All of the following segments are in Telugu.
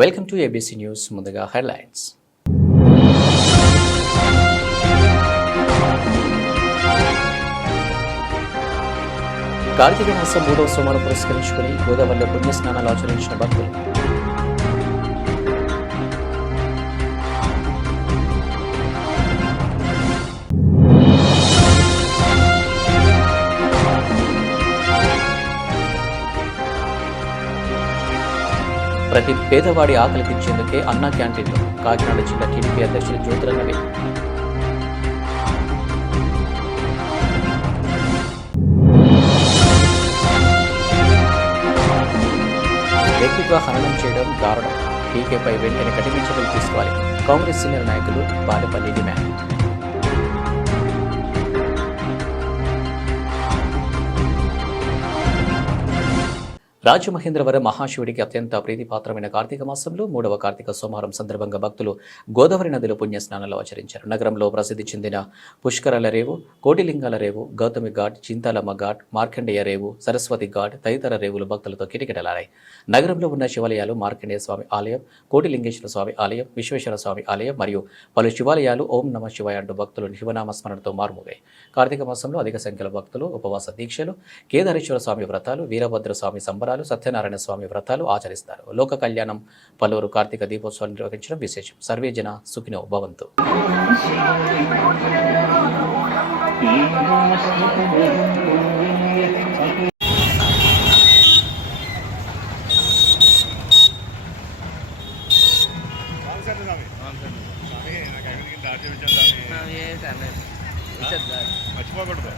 Welcome to ABC news. ముందుగా హెడ్లైన్స్. కార్తీక మాసం 3వ సోమవారం పురస్కరించుకుని గోదావరిలో పుణ్యస్నానాలు ఆచరించిన భక్తులు. ప్రతి పేదవాడి ఆకలి తీర్చేందుకే అన్నా క్యాంటీన్లు. కాకినాడ జిల్లా టీడీపీ అధ్యక్షులు జ్యోతుల నవీన్. వ్యక్తిత్వ హననం చేయడం దారుణం. టీకేపై వెంటనే కఠిన చర్యలు తీసుకోవాలి. కాంగ్రెస్ సీనియర్ నాయకులు బాలపల్లి డిమాండ్. రాజమహేంద్రవరం మహాశివుడికి అత్యంత ప్రీతిపాత్రమైన కార్తీక మాసంలో 3వ కార్తీక సోమవారం సందర్భంగా భక్తులు గోదావరి నదిలో పుణ్యస్నానాలు ఆచరించారు. నగరంలో ప్రసిద్ధి చెందిన పుష్కరాల రేవు, కోటిలింగాల రేవు, గౌతమి ఘాట్, చింతాలమ్మ ఘాట్, మార్కండేయ రేవు, సరస్వతి ఘాట్ తదితర రేవులు భక్తులతో కిటకిటలాడాయి. నగరంలో ఉన్న శివాలయాలు మార్కండేయ స్వామి ఆలయం, కోటిలింగేశ్వర స్వామి ఆలయం, విశ్వేశ్వర స్వామి ఆలయం మరియు పలు శివాలయాలు ఓం నమ శివాయ అంటూ భక్తులు శివనామస్మరణతో మారుమోగాయి. కార్తీక మాసంలో అధిక సంఖ్యలో భక్తులు ఉపవాస దీక్షలు, కేదారేశ్వర స్వామి వ్రతాలు, వీరభద్ర స్వామి సంబరాలు, సత్యనారాయణ స్వామి వ్రతాలు ఆచరిస్తారు. లోక కళ్యాణం పలువురు కార్తీక దీపోత్సవాలు నిర్వహించడం విశేషం. సర్వే జన సుఖినో భవంతు. మర్చిపోకూడదు.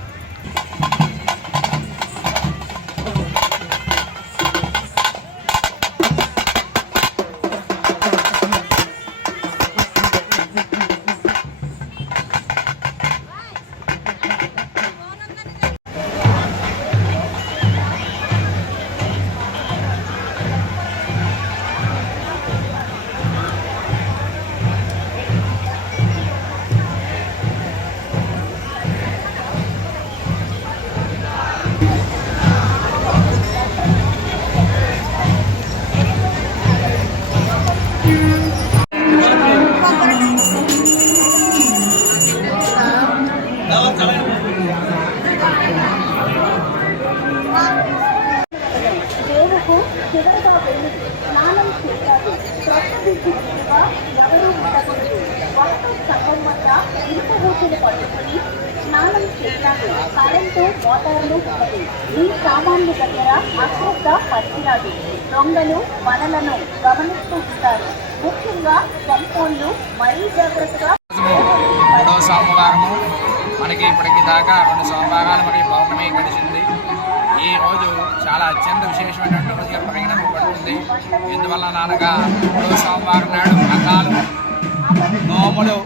దేవుకు చివరిగా వెళ్ళి స్నానం చేశారు. ప్రకృతిగా ఎవరూ ఉండకూడదు. ఒకటో సంఘం వద్ద ఇనుప ఊపిరి పట్టుకుని స్నానం చేశారు. కరెంటు మోటార్లు ఉన్నది. ఈ సామాన్లు దగ్గర అశ్రద్ధ పనికిరాదు. దొంగలు వనలను గమనిస్తూ ఉంటారు. ముఖ్యంగా సెల్ ఫోన్లు మరీ జాగ్రత్తగా. 3వ సోమవారము మనకి ఇప్పటికి దాకా 2 సోమవారాలు మరియు పౌర్ణమి గడిచింది. ఈ రోజు చాలా అత్యంత విశేషమైనటువంటి రోజుగా పరిగణింపబడుతుంది. ఎందువల్ల అనగా 3వ సోమవారం నాడు వ్రతాలు, నోములు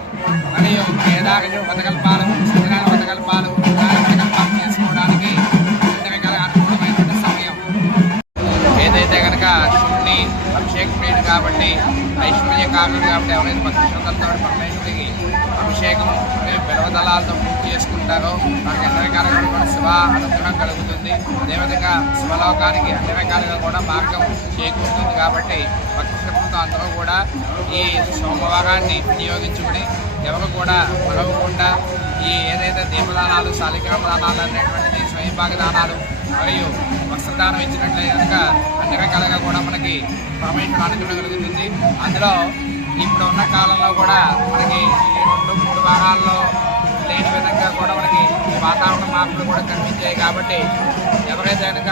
మరియు కేదారేశ్వర వ్రతకల్పాలు, సత్యనారాయణ వ్రతకల్పాలు, వ్రతకల్పాలు చేసుకోవడానికి అనుకూలమైనటువంటి సమయం. ఏదైతే కనుక శివుని అభిషేక ప్రియుడు కాబట్టి, ఐశ్వర్యకారుడు కాబట్టి ఎవరైతే భక్తి శ్రద్ధలతో పరమేశ్వరికి అభిషేకం మరియు బిల్వదళాలతో పూర్తి చేసుకుంటారో మనకి అన్ని రకాలుగా కూడా శివ అనుగ్రహం కలుగుతుంది. అదేవిధంగా శివలోకానికి అన్ని రకాలుగా కూడా మార్గం చేకూరుతుంది. కాబట్టి భక్తి శ్రద్ధలతో అందరూ కూడా ఈ సోమవారాన్ని వినియోగించుకుని ఎవరు కూడా మరవకుండా ఈ ఏదైతే దీపదానాలు, శాలిగ్రామ దానాలు అనేటువంటిది, స్వయంపాక దానాలు మరియు వస్త్రదానం ఇచ్చినట్లయితే కనుక అన్ని రకాలుగా కూడా మనకి పరమేశ్వరుడు అనుగ్రహం కలుగుతుంది. అందులో ఇప్పుడు ఉన్న కాలంలో కూడా మనకి ఈ 2-3 వారాల్లో లేని విధంగా కూడా మనకి వాతావరణ మార్పులు కూడా కనిపించాయి. కాబట్టి ఎవరైతే కనుక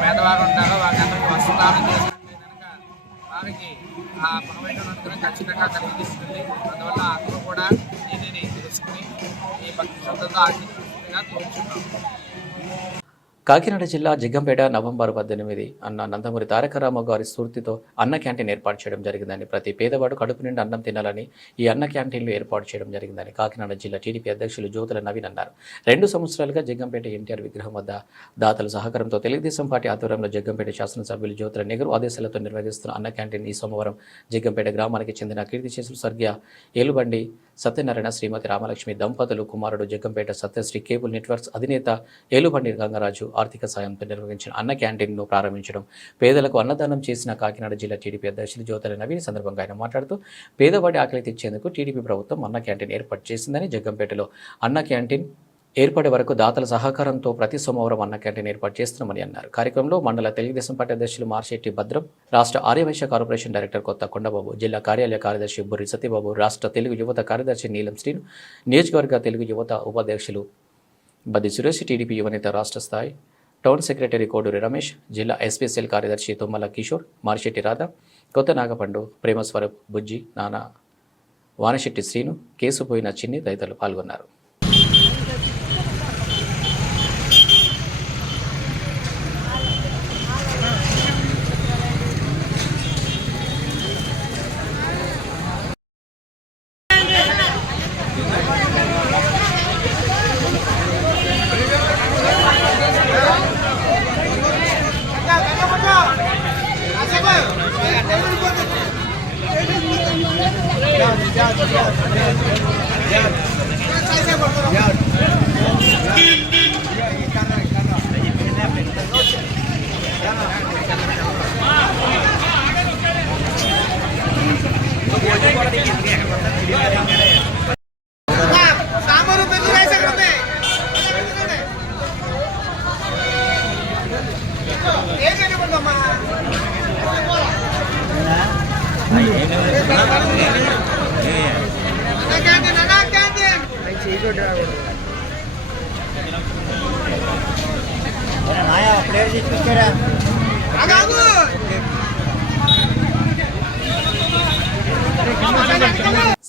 పేదవారు ఉంటారో వారికి వస్త్రదానం చేసినట్లయితే కనుక వారికి ఆ పరమేశ్వరుడు అనుగ్రహం ఖచ్చితంగా కలిగిస్తుంది. అందువల్ల అందరూ కూడా దీనిని తెలుసుకుని ఈ భక్తి శ్రద్ధతో ఆచరించగా కోరుచున్నాం. కాకినాడ జిల్లా జగ్గంపేట నవంబర్ 18 అన్న నందమూరి తారక రామారావు గారి స్ఫూర్తితో అన్న క్యాంటీన్ ఏర్పాటు చేయడం జరిగిందని, ప్రతి పేదవాడు కడుపు నిండా అన్నం తినాలని ఈ అన్న క్యాంటీన్లు ఏర్పాటు చేయడం జరిగిందని కాకినాడ జిల్లా టీడీపీ అధ్యక్షులు జ్యోతుల నవీన్ అన్నారు. 2 సంవత్సరాలుగా జగ్గంపేట ఎన్టీఆర్ విగ్రహం వద్ద దాతల సహకారంతో తెలుగుదేశం పార్టీ ఆధ్వర్యంలో జగ్గంపేట శాసనసభ్యులు జ్యోతుల నెహ్రూ ఆదేశాలతో నిర్వహిస్తున్న అన్న క్యాంటీన్ ఈ సోమవారం జగ్గంపేట గ్రామానికి చెందిన కీర్తిశేషులు స్వర్గీయ ఏలుబండి సత్యనారాయణ శ్రీమతి రామలక్ష్మి దంపతులు కుమారుడు జగ్గంపేట సత్యశ్రీ కేబుల్ నెట్వర్క్స్ అధినేత ఏలుబండి గంగరాజు ఆర్థిక సాయంతో నిర్వహించిన అన్న క్యాంటీన్ను ప్రారంభించడం, పేదలకు అన్నదానం చేసిన కాకినాడ జిల్లా టీడీపీ అధ్యక్షులు జ్యోతుల నవీన్ సందర్భంగా ఆయన మాట్లాడుతూ పేదవాడి ఆకలి తీర్చేందుకు టీడీపీ ప్రభుత్వం అన్న క్యాంటీన్ ఏర్పాటు చేసిందని, జగ్గంపేటలో అన్న క్యాంటీన్ ఏర్పడే వరకు దాతల సహకారంతో ప్రతి సోమవారం అన్న క్యాంటీన్ ఏర్పాటు చేస్తున్నామని అన్నారు. కార్యక్రమంలో మండల తెలుగుదేశం పార్టీ అధ్యక్షులు మార్షెట్టి భద్రం, రాష్ట్ర ఆర్యవైశ్య కార్పొరేషన్ డైరెక్టర్ కొత్త కొండబాబు, జిల్లా కార్యాలయ కార్యదర్శి బుర్రి సత్యబాబు, రాష్ట్ర తెలుగు యువత కార్యదర్శి నీలం శ్రీను, నియోజకవర్గ తెలుగు యువత ఉపాధ్యక్షులు బద్ది సురేష్, టీడీపీ యువనేత రాష్ట్ర స్థాయి టౌన్ సెక్రటరీ కోడూరి రమేష్, జిల్లా ఎస్పీసీఎల్ కార్యదర్శి తుమ్మల కిషోర్, మార్షెట్టి రాధ, కొత్త నాగపండు, ప్రేమస్వరూప్, బుజ్జి, నానా, వానశెట్టి శ్రీను, కేసుపోయిన చిన్ని తదితరులు పాల్గొన్నారు.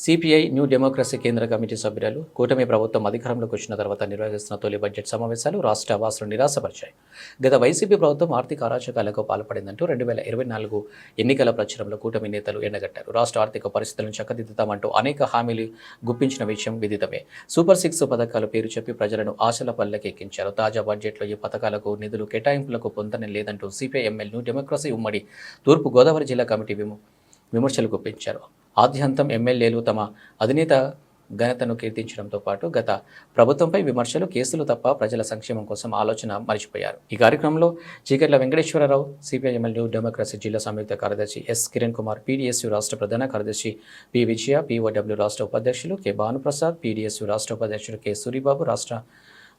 సిపిఐ న్యూ డెమోక్రసీ కేంద్ర కమిటీ సభ్యులు కూటమి ప్రభుత్వం అధికారంలోకి వచ్చిన తర్వాత నిర్వహిస్తున్న తొలి బడ్జెట్ సమావేశాలు రాష్ట్ర వాసులు నిరాశపరిచాయి. గత వైసీపీ ప్రభుత్వం ఆర్థిక అరాచకాలకు పాల్పడిందంటూ 2024 ఎన్నికల ప్రచారంలో కూటమి నేతలు ఎండగట్టారు. రాష్ట్ర ఆర్థిక పరిస్థితులను చక్కదిద్దుతామంటూ అనేక హామీలు గుప్పించిన విషయం విదితమే. సూపర్ 6 పథకాల పేరు చెప్పి ప్రజలను ఆశల పల్లెకి ఎక్కించారు. తాజా బడ్జెట్లో ఈ పథకాలకు నిధులు కేటాయింపులకు పొందనే లేదంటూ సిపిఐ ఎంఎల్ న్యూ డెమోక్రసీ ఉమ్మడి తూర్పు గోదావరి జిల్లా కమిటీ విమర్శలు గుప్పించారు. ఆద్యంతం ఎమ్మెల్యేలు తమ అధినేత ఘనతను కీర్తించడంతో పాటు గత ప్రభుత్వంపై విమర్శలు, కేసులు తప్ప ప్రజల సంక్షేమం కోసం ఆలోచన మరిచిపోయారు. ఈ కార్యక్రమంలో చీకట్ల వెంకటేశ్వరరావు, సిపిఐ ఎంఎల్ న్యూ డెమోక్రసీ జిల్లా సంయుక్త కార్యదర్శి ఎస్ కిరణ్ కుమార్, పీడీఎస్యు రాష్ట్ర ప్రధాన కార్యదర్శి పి విజయ, పీఓడబ్ల్యూ రాష్ట్ర ఉపాధ్యక్షులు కె భానుప్రసాద్, పీడీఎస్యు రాష్ట్ర ఉపాధ్యక్షుడు కె సూరిబాబు, రాష్ట్ర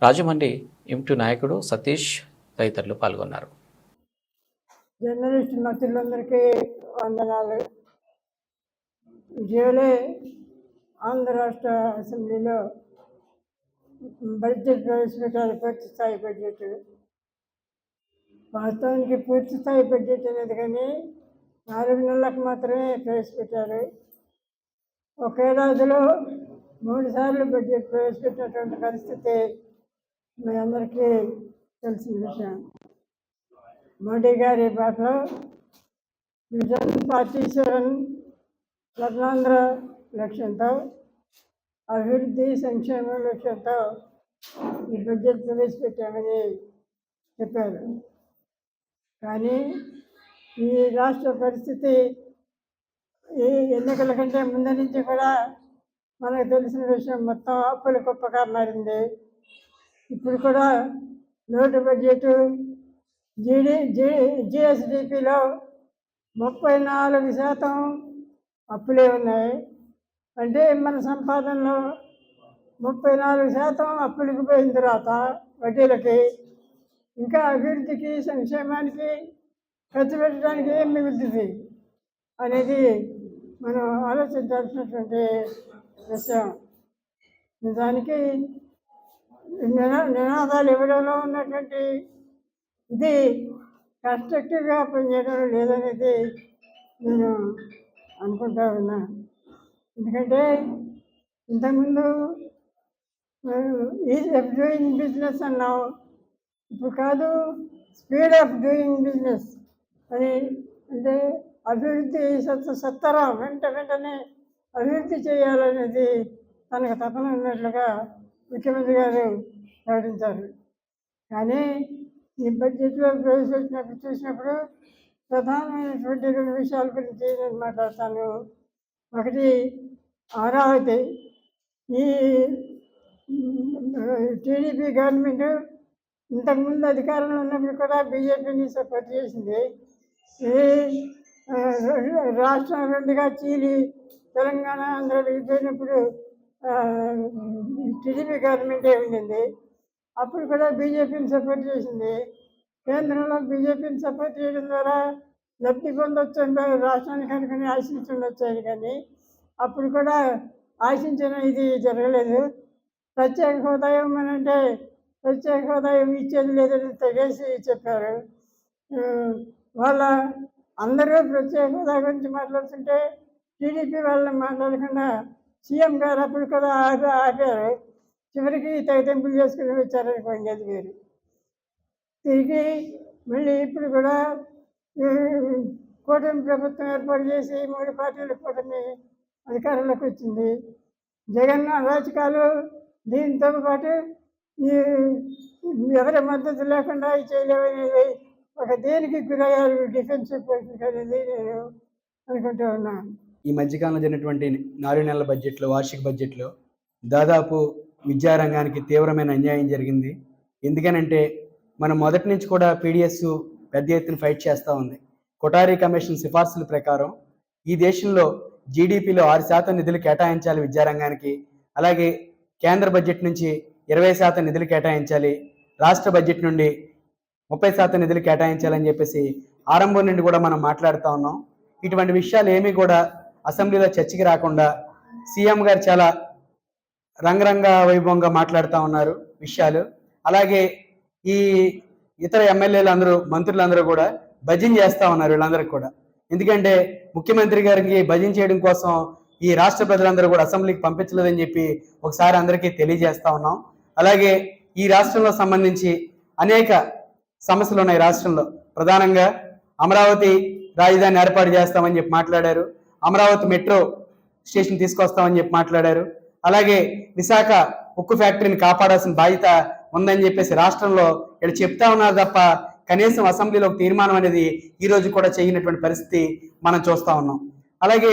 రాజమండ్రి ఎంటు నాయకుడు సతీష్ తదితరులు పాల్గొన్నారు. జర్నలిస్ట్ మిత్రులందరికీ వందనాలు. ఇటీవలే ఆంధ్ర రాష్ట్ర అసెంబ్లీలో బడ్జెట్ ప్రవేశపెట్టారు, పూర్తి స్థాయి బడ్జెట్. వాస్తవానికి పూర్తి స్థాయి బడ్జెట్ అనేది కానీ 4 నెలలకు మాత్రమే ప్రవేశపెట్టారు. ఒక ఏడాదిలో 3 సార్లు బడ్జెట్ ప్రవేశపెట్టినటువంటి పరిస్థితి మీ అందరికీ తెలిసిన విషయం. మోడీ గారి బాటలో విజన్ 47 స్వర్ణాంధ్ర లక్ష్యంతో, అభివృద్ధి సంక్షేమ లక్ష్యంతో ఈ బడ్జెట్ ప్రవేశపెట్టామని చెప్పారు. కానీ ఈ రాష్ట్ర పరిస్థితి ఈ ఎన్నికల కంటే ముందు నుంచి కూడా మనకు తెలిసిన విషయం, మొత్తం అప్పుల కుప్పగా మారింది. ఇప్పుడు కూడా లోటు బడ్జెట్ జిఎస్డిపిలో 34% అప్పులే ఉన్నాయి. అంటే మన సంపాదనలో 34% అప్పులకు పోయిన తర్వాత వడ్డీలకి ఇంకా అభివృద్ధికి సంక్షేమానికి ఖర్చు పెట్టడానికి ఏం మిగులుతుంది అనేది మనం ఆలోచించాల్సినటువంటి విషయం. నిజానికి నినాదాలు ఇవ్వడంలో ఉన్నటువంటి ఇది కన్స్ట్రక్టివ్గా పనిచేయడం లేదనేది నేను అనుకుంటా ఉన్నా. ఎందుకంటే ఇంతకుముందు ఈజ్ ఆఫ్ డూయింగ్ బిజినెస్ అన్నాం, ఇప్పుడు కాదు స్పీడ్ ఆఫ్ డూయింగ్ బిజినెస్ అని. అంటే అభివృద్ధి సత్తరం వెంటనే అభివృద్ధి చేయాలనేది తనకు తపన ఉన్నట్లుగా ముఖ్యమంత్రి గారు ప్రకటించారు. కానీ ఈ బడ్జెట్లో ప్రవేశపెట్టినప్పుడు చూసినప్పుడు ప్రధానమైనటువంటి 2 విషయాల గురించి నేను మాట్లాడతాను. ఒకటి, అమరావతి. ఈ టీడీపీ గవర్నమెంట్ ఇంతకుముందు అధికారంలో ఉన్నప్పుడు కూడా బీజేపీని సపోర్ట్ చేసింది. ఇది రాష్ట్రం రెండుగా చీలి తెలంగాణ ఆంధ్ర విడిపోయినప్పుడు టీడీపీ గవర్నమెంటే ఉండింది. అప్పుడు కూడా బీజేపీని సపోర్ట్ చేసింది. కేంద్రంలో బీజేపీని సపోర్ట్ చేయడం ద్వారా లబ్ధి పొందొచ్చు రాష్ట్రానికి అనుకుని ఆశించుండొచ్చాయి, కానీ అప్పుడు కూడా ఆశించిన ఇది జరగలేదు. ప్రత్యేక హోదా ఇవ్వమనంటే ప్రత్యేక హోదా ఇచ్చేది లేదని తెగేసి చెప్పారు. వాళ్ళ అందరూ ప్రత్యేక హోదా గురించి మాట్లాడుతుంటే టీడీపీ వాళ్ళని మాట్లాడకుండా సీఎం గారు అప్పుడు కూడా ఆపారు. చివరికి తెగతెంపులు చేసుకుని వచ్చారనుకోండి, అది వేరు. తిరిగి మళ్ళీ ఇప్పుడు కూడా కూటమి ప్రభుత్వం ఏర్పాటు చేసి 3 పార్టీల కూటమి అధికారంలోకి వచ్చింది. జగన్ అరాచకాలు దీంతో పాటు ఎవరి మద్దతు లేకుండా చేయలేవనేది ఒక దేనికి గురయ్యారు డిఫెన్స్ పొలిటిక్ అనేది నేను అనుకుంటూ ఉన్నాను. ఈ మధ్యకాలంలో జరిగినటువంటి 4 నెలల బడ్జెట్లో, వార్షిక బడ్జెట్లో దాదాపు విద్యారంగానికి తీవ్రమైన అన్యాయం జరిగింది. ఎందుకనంటే మనం మొదటి నుంచి కూడా పీడిఎస్ పెద్ద ఎత్తున ఫైట్ చేస్తూ ఉంది. కొఠారి కమిషన్ సిఫార్సుల ప్రకారం ఈ దేశంలో జీడిపిలో 6% నిధులు కేటాయించాలి విద్యారంగానికి. అలాగే కేంద్ర బడ్జెట్ నుంచి 20% నిధులు కేటాయించాలి, రాష్ట్ర బడ్జెట్ నుండి 30% నిధులు కేటాయించాలని చెప్పేసి ఆరంభం నుండి కూడా మనం మాట్లాడుతూ ఉన్నాం. ఇటువంటి విషయాలు ఏమీ కూడా అసెంబ్లీలో చర్చకి రాకుండా సీఎం గారు చాలా రంగరంగ వైభవంగా మాట్లాడుతూ ఉన్నారు విషయాలు. అలాగే ఈ ఇతర ఎమ్మెల్యేలు అందరూ, మంత్రులందరూ కూడా భజన చేస్తూ ఉన్నారు వీళ్ళందరికీ కూడా. ఎందుకంటే ముఖ్యమంత్రి గారికి భజన చేయడం కోసం ఈ రాష్ట్ర ప్రజలందరూ కూడా అసెంబ్లీకి పంపించలేదని చెప్పి ఒకసారి అందరికీ తెలియజేస్తా ఉన్నాం. అలాగే ఈ రాష్ట్రంలో సంబంధించి అనేక సమస్యలు ఉన్నాయి. రాష్ట్రంలో ప్రధానంగా అమరావతి రాజధాని ఏర్పాటు చేస్తామని చెప్పి మాట్లాడారు, అమరావతి మెట్రో స్టేషన్ తీసుకొస్తామని చెప్పి మాట్లాడారు, అలాగే విశాఖ ఉక్కు ఫ్యాక్టరీని కాపాడాల్సిన బాధ్యత ఉందని చెప్పేసి రాష్ట్రంలో ఇక్కడ చెప్తా ఉన్నారు తప్ప కనీసం అసెంబ్లీలో ఒక తీర్మానం అనేది ఈ రోజు కూడా చేయనటువంటి పరిస్థితి మనం చూస్తా ఉన్నాం. అలాగే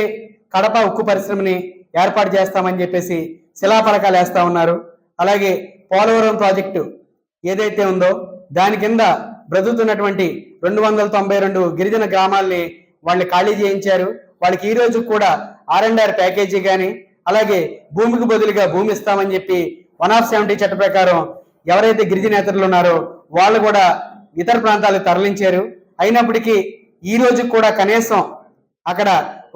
కడప ఉక్కు పరిశ్రమని ఏర్పాటు చేస్తామని చెప్పేసి శిలాఫలకాలు వేస్తా ఉన్నారు. అలాగే పోలవరం ప్రాజెక్టు ఏదైతే ఉందో దాని కింద బ్రతుకుతున్నటువంటి 292 గిరిజన గ్రామాల్ని వాళ్ళు ఖాళీ చేయించారు. వాళ్ళకి ఈ రోజు కూడా R&R ప్యాకేజీ కానీ, అలాగే భూమికి బదులుగా భూమి ఇస్తామని చెప్పి 170 చట్ట ప్రకారం ఎవరైతే గిరిజనేతరులు ఉన్నారో వాళ్ళు కూడా ఇతర ప్రాంతాలకు తరలించారు. అయినప్పటికీ ఈ రోజు కూడా కనీసం అక్కడ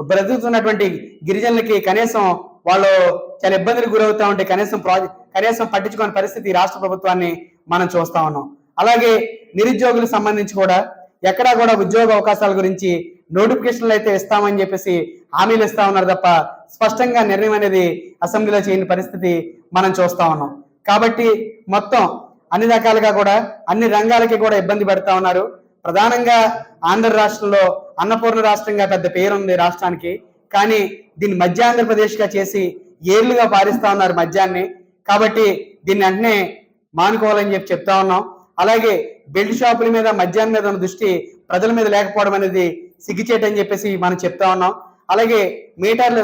బ్రతుకుతున్నటువంటి గిరిజనులకి కనీసం వాళ్ళు చాలా ఇబ్బందులకు గురవుతా ఉంటే కనీసం పట్టించుకునే పరిస్థితి రాష్ట్ర ప్రభుత్వాన్ని మనం చూస్తా ఉన్నాం. అలాగే నిరుద్యోగులకు సంబంధించి కూడా ఎక్కడా కూడా ఉద్యోగ అవకాశాల గురించి నోటిఫికేషన్లు అయితే ఇస్తామని చెప్పేసి హామీలు ఇస్తా ఉన్నారు తప్ప స్పష్టంగా నిర్ణయం అనేది అసెంబ్లీలో చేయని పరిస్థితి మనం చూస్తా ఉన్నాం. కాబట్టి మొత్తం అన్ని రకాలుగా కూడా అన్ని రంగాలకి కూడా ఇబ్బంది పెడతా ఉన్నారు. ప్రధానంగా ఆంధ్ర రాష్ట్రంలో అన్నపూర్ణ రాష్ట్రంగా పెద్ద పేరుంది రాష్ట్రానికి, కానీ దీన్ని మధ్య ఆంధ్రప్రదేశ్గా చేసి ఏళ్లుగా పారిస్తా ఉన్నారు మద్యాన్ని. కాబట్టి దీన్ని వెంటనే మానుకోవాలని చెప్పి చెప్తా ఉన్నాం. అలాగే బెల్ట్ షాపుల మీద మద్యాన్ని మీద ఉన్న దృష్టి ప్రజల మీద లేకపోవడం అనేది సిగ్గుచేటని చెప్పేసి మనం చెప్తా ఉన్నాం. అలాగే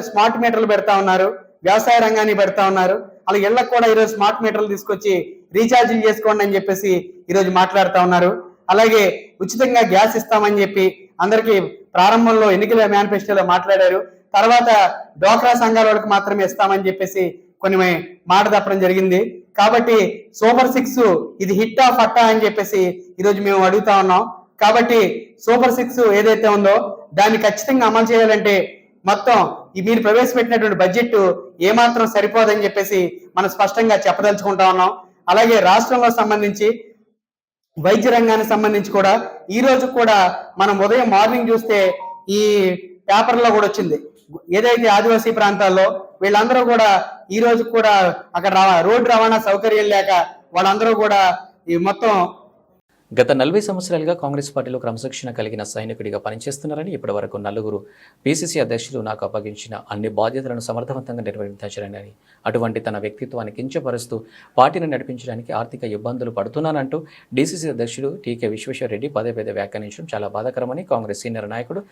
స్మార్ట్ మీటర్లు పెడతా ఉన్నారు, వ్యవసాయ రంగాన్ని పెడతా ఉన్నారు. అలా ఇళ్లకు కూడా ఈరోజు స్మార్ట్ మీటర్లు తీసుకొచ్చి రీఛార్జీలు చేసుకోండి అని చెప్పేసి ఈరోజు మాట్లాడుతూ ఉన్నారు. అలాగే ఉచితంగా గ్యాస్ ఇస్తామని చెప్పి అందరికీ ప్రారంభంలో ఎన్నికల మేనిఫెస్టోలో మాట్లాడారు. తర్వాత డ్వాక్రా సంఘాల వాళ్ళకి మాత్రమే ఇస్తామని చెప్పేసి కొన్ని మాట తప్పడం జరిగింది. కాబట్టి సూపర్ 6 ఇది హిట్టా ఫట్టా అని చెప్పేసి ఈరోజు మేము అడుగుతా ఉన్నాం. కాబట్టి సూపర్ 6 ఏదైతే ఉందో దాన్ని ఖచ్చితంగా అమలు చేయాలంటే మొత్తం మీరు ప్రవేశపెట్టినటువంటి బడ్జెట్ ఏమాత్రం సరిపోదని చెప్పేసి మనం స్పష్టంగా చెప్పదలుచుకుంటా ఉన్నాం. అలాగే రాష్ట్రంలో సంబంధించి వైద్య రంగానికి సంబంధించి కూడా ఈ రోజు కూడా మనం ఉదయం మార్నింగ్ చూస్తే ఈ పేపర్లో కూడా వచ్చింది, ఏదైతే ఆదివాసీ ప్రాంతాల్లో వీళ్ళందరూ కూడా ఈ రోజు కూడా అక్కడ రోడ్డు రవాణా సౌకర్యం లేక వాళ్ళందరూ కూడా ఈ మొత్తం గత 40 సంవత్సరాలుగా కాంగ్రెస్ పార్టీలో క్రమశిక్షణ కలిగిన సైనికుడిగా పనిచేస్తున్నారని, ఇప్పటి వరకు 4 PCC అధ్యక్షులు నాకు అప్పగించిన అన్ని బాధ్యతలను సమర్థవంతంగా నిర్వహించారని, అటువంటి తన వ్యక్తిత్వాన్ని కించపరుస్తూ పార్టీని నడిపించడానికి ఆర్థిక ఇబ్బందులు పడుతున్నానంటూ DCC అధ్యక్షుడు టీకే విశ్వేశ్వరరెడ్డి పదే వ్యాఖ్యానించడం చాలా బాధాకరమని కాంగ్రెస్ సీనియర్ నాయకుడు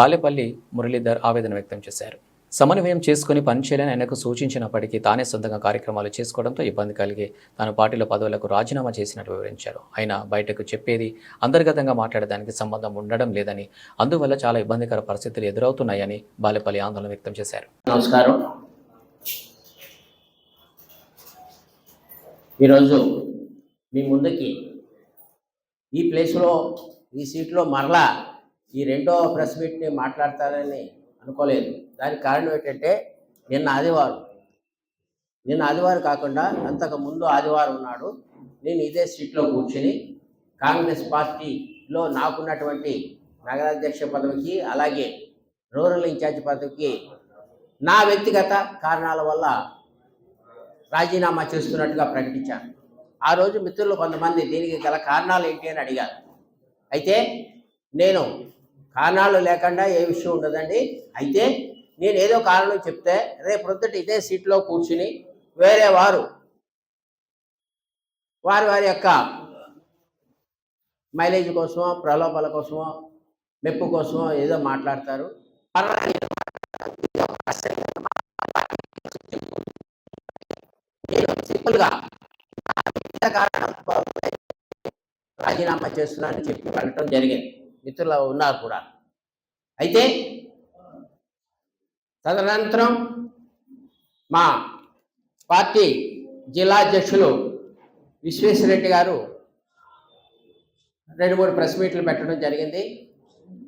బాలేపల్లి మురళీధర్ ఆవేదన వ్యక్తం చేశారు. సమన్వయం చేసుకుని పనిచేయాలని ఆయనకు సూచించినప్పటికీ తానే సొంతంగా కార్యక్రమాలు చేసుకోవడంతో ఇబ్బంది కలిగి తాను పార్టీలో పదవులకు రాజీనామా చేసినట్టు వివరించారు. ఆయన బయటకు చెప్పేది అంతర్గతంగా మాట్లాడడానికి సంబంధం ఉండడం లేదని, అందువల్ల చాలా ఇబ్బందికర పరిస్థితులు ఎదురవుతున్నాయని బాలేపల్లి ఆందోళన వ్యక్తం చేశారు. నమస్కారం. ఈరోజు మీ ముందుకి ఈ ప్లేస్లో ఈ సీట్లో మరలా ఈ రెండో ప్రెస్ మీట్ని మాట్లాడతారని అనుకోలేదు. దానికి కారణం ఏంటంటే నిన్న ఆదివారం కాకుండా అంతకు ముందు ఆదివారం నాడు నేను ఇదే సీట్లో కూర్చుని కాంగ్రెస్ పార్టీలో నాకున్నటువంటి నగరాధ్యక్ష పదవికి అలాగే రూరల్ ఇన్ఛార్జ్ పదవికి నా వ్యక్తిగత కారణాల వల్ల రాజీనామా చేస్తున్నట్టుగా ప్రకటించాను. ఆ రోజు మిత్రులు కొంతమంది దీనికి గల కారణాలు ఏంటి అని అడిగారు. అయితే నేను కారణాలు లేకుండా ఏ విషయం ఉండదండి. అయితే నేను ఏదో కారణం చెప్తే రేపు ప్రొద్దుట ఇదే సీట్లో కూర్చుని వేరే వారు వారి యొక్క మైలేజ్ కోసమో ప్రలోభాల కోసమో మెప్పు కోసమో ఏదో మాట్లాడతారు. నేను సింపుల్గా రాజీనామా చేస్తున్నానని చెప్పి వెళ్ళటం జరిగింది. మిత్రులు ఉన్నారు కూడా. అయితే తదనంతరం మా పార్టీ జిల్లా అధ్యక్షులు విశ్వేశ్వరరెడ్డి గారు 2-3 ప్రెస్ మీట్లు పెట్టడం జరిగింది.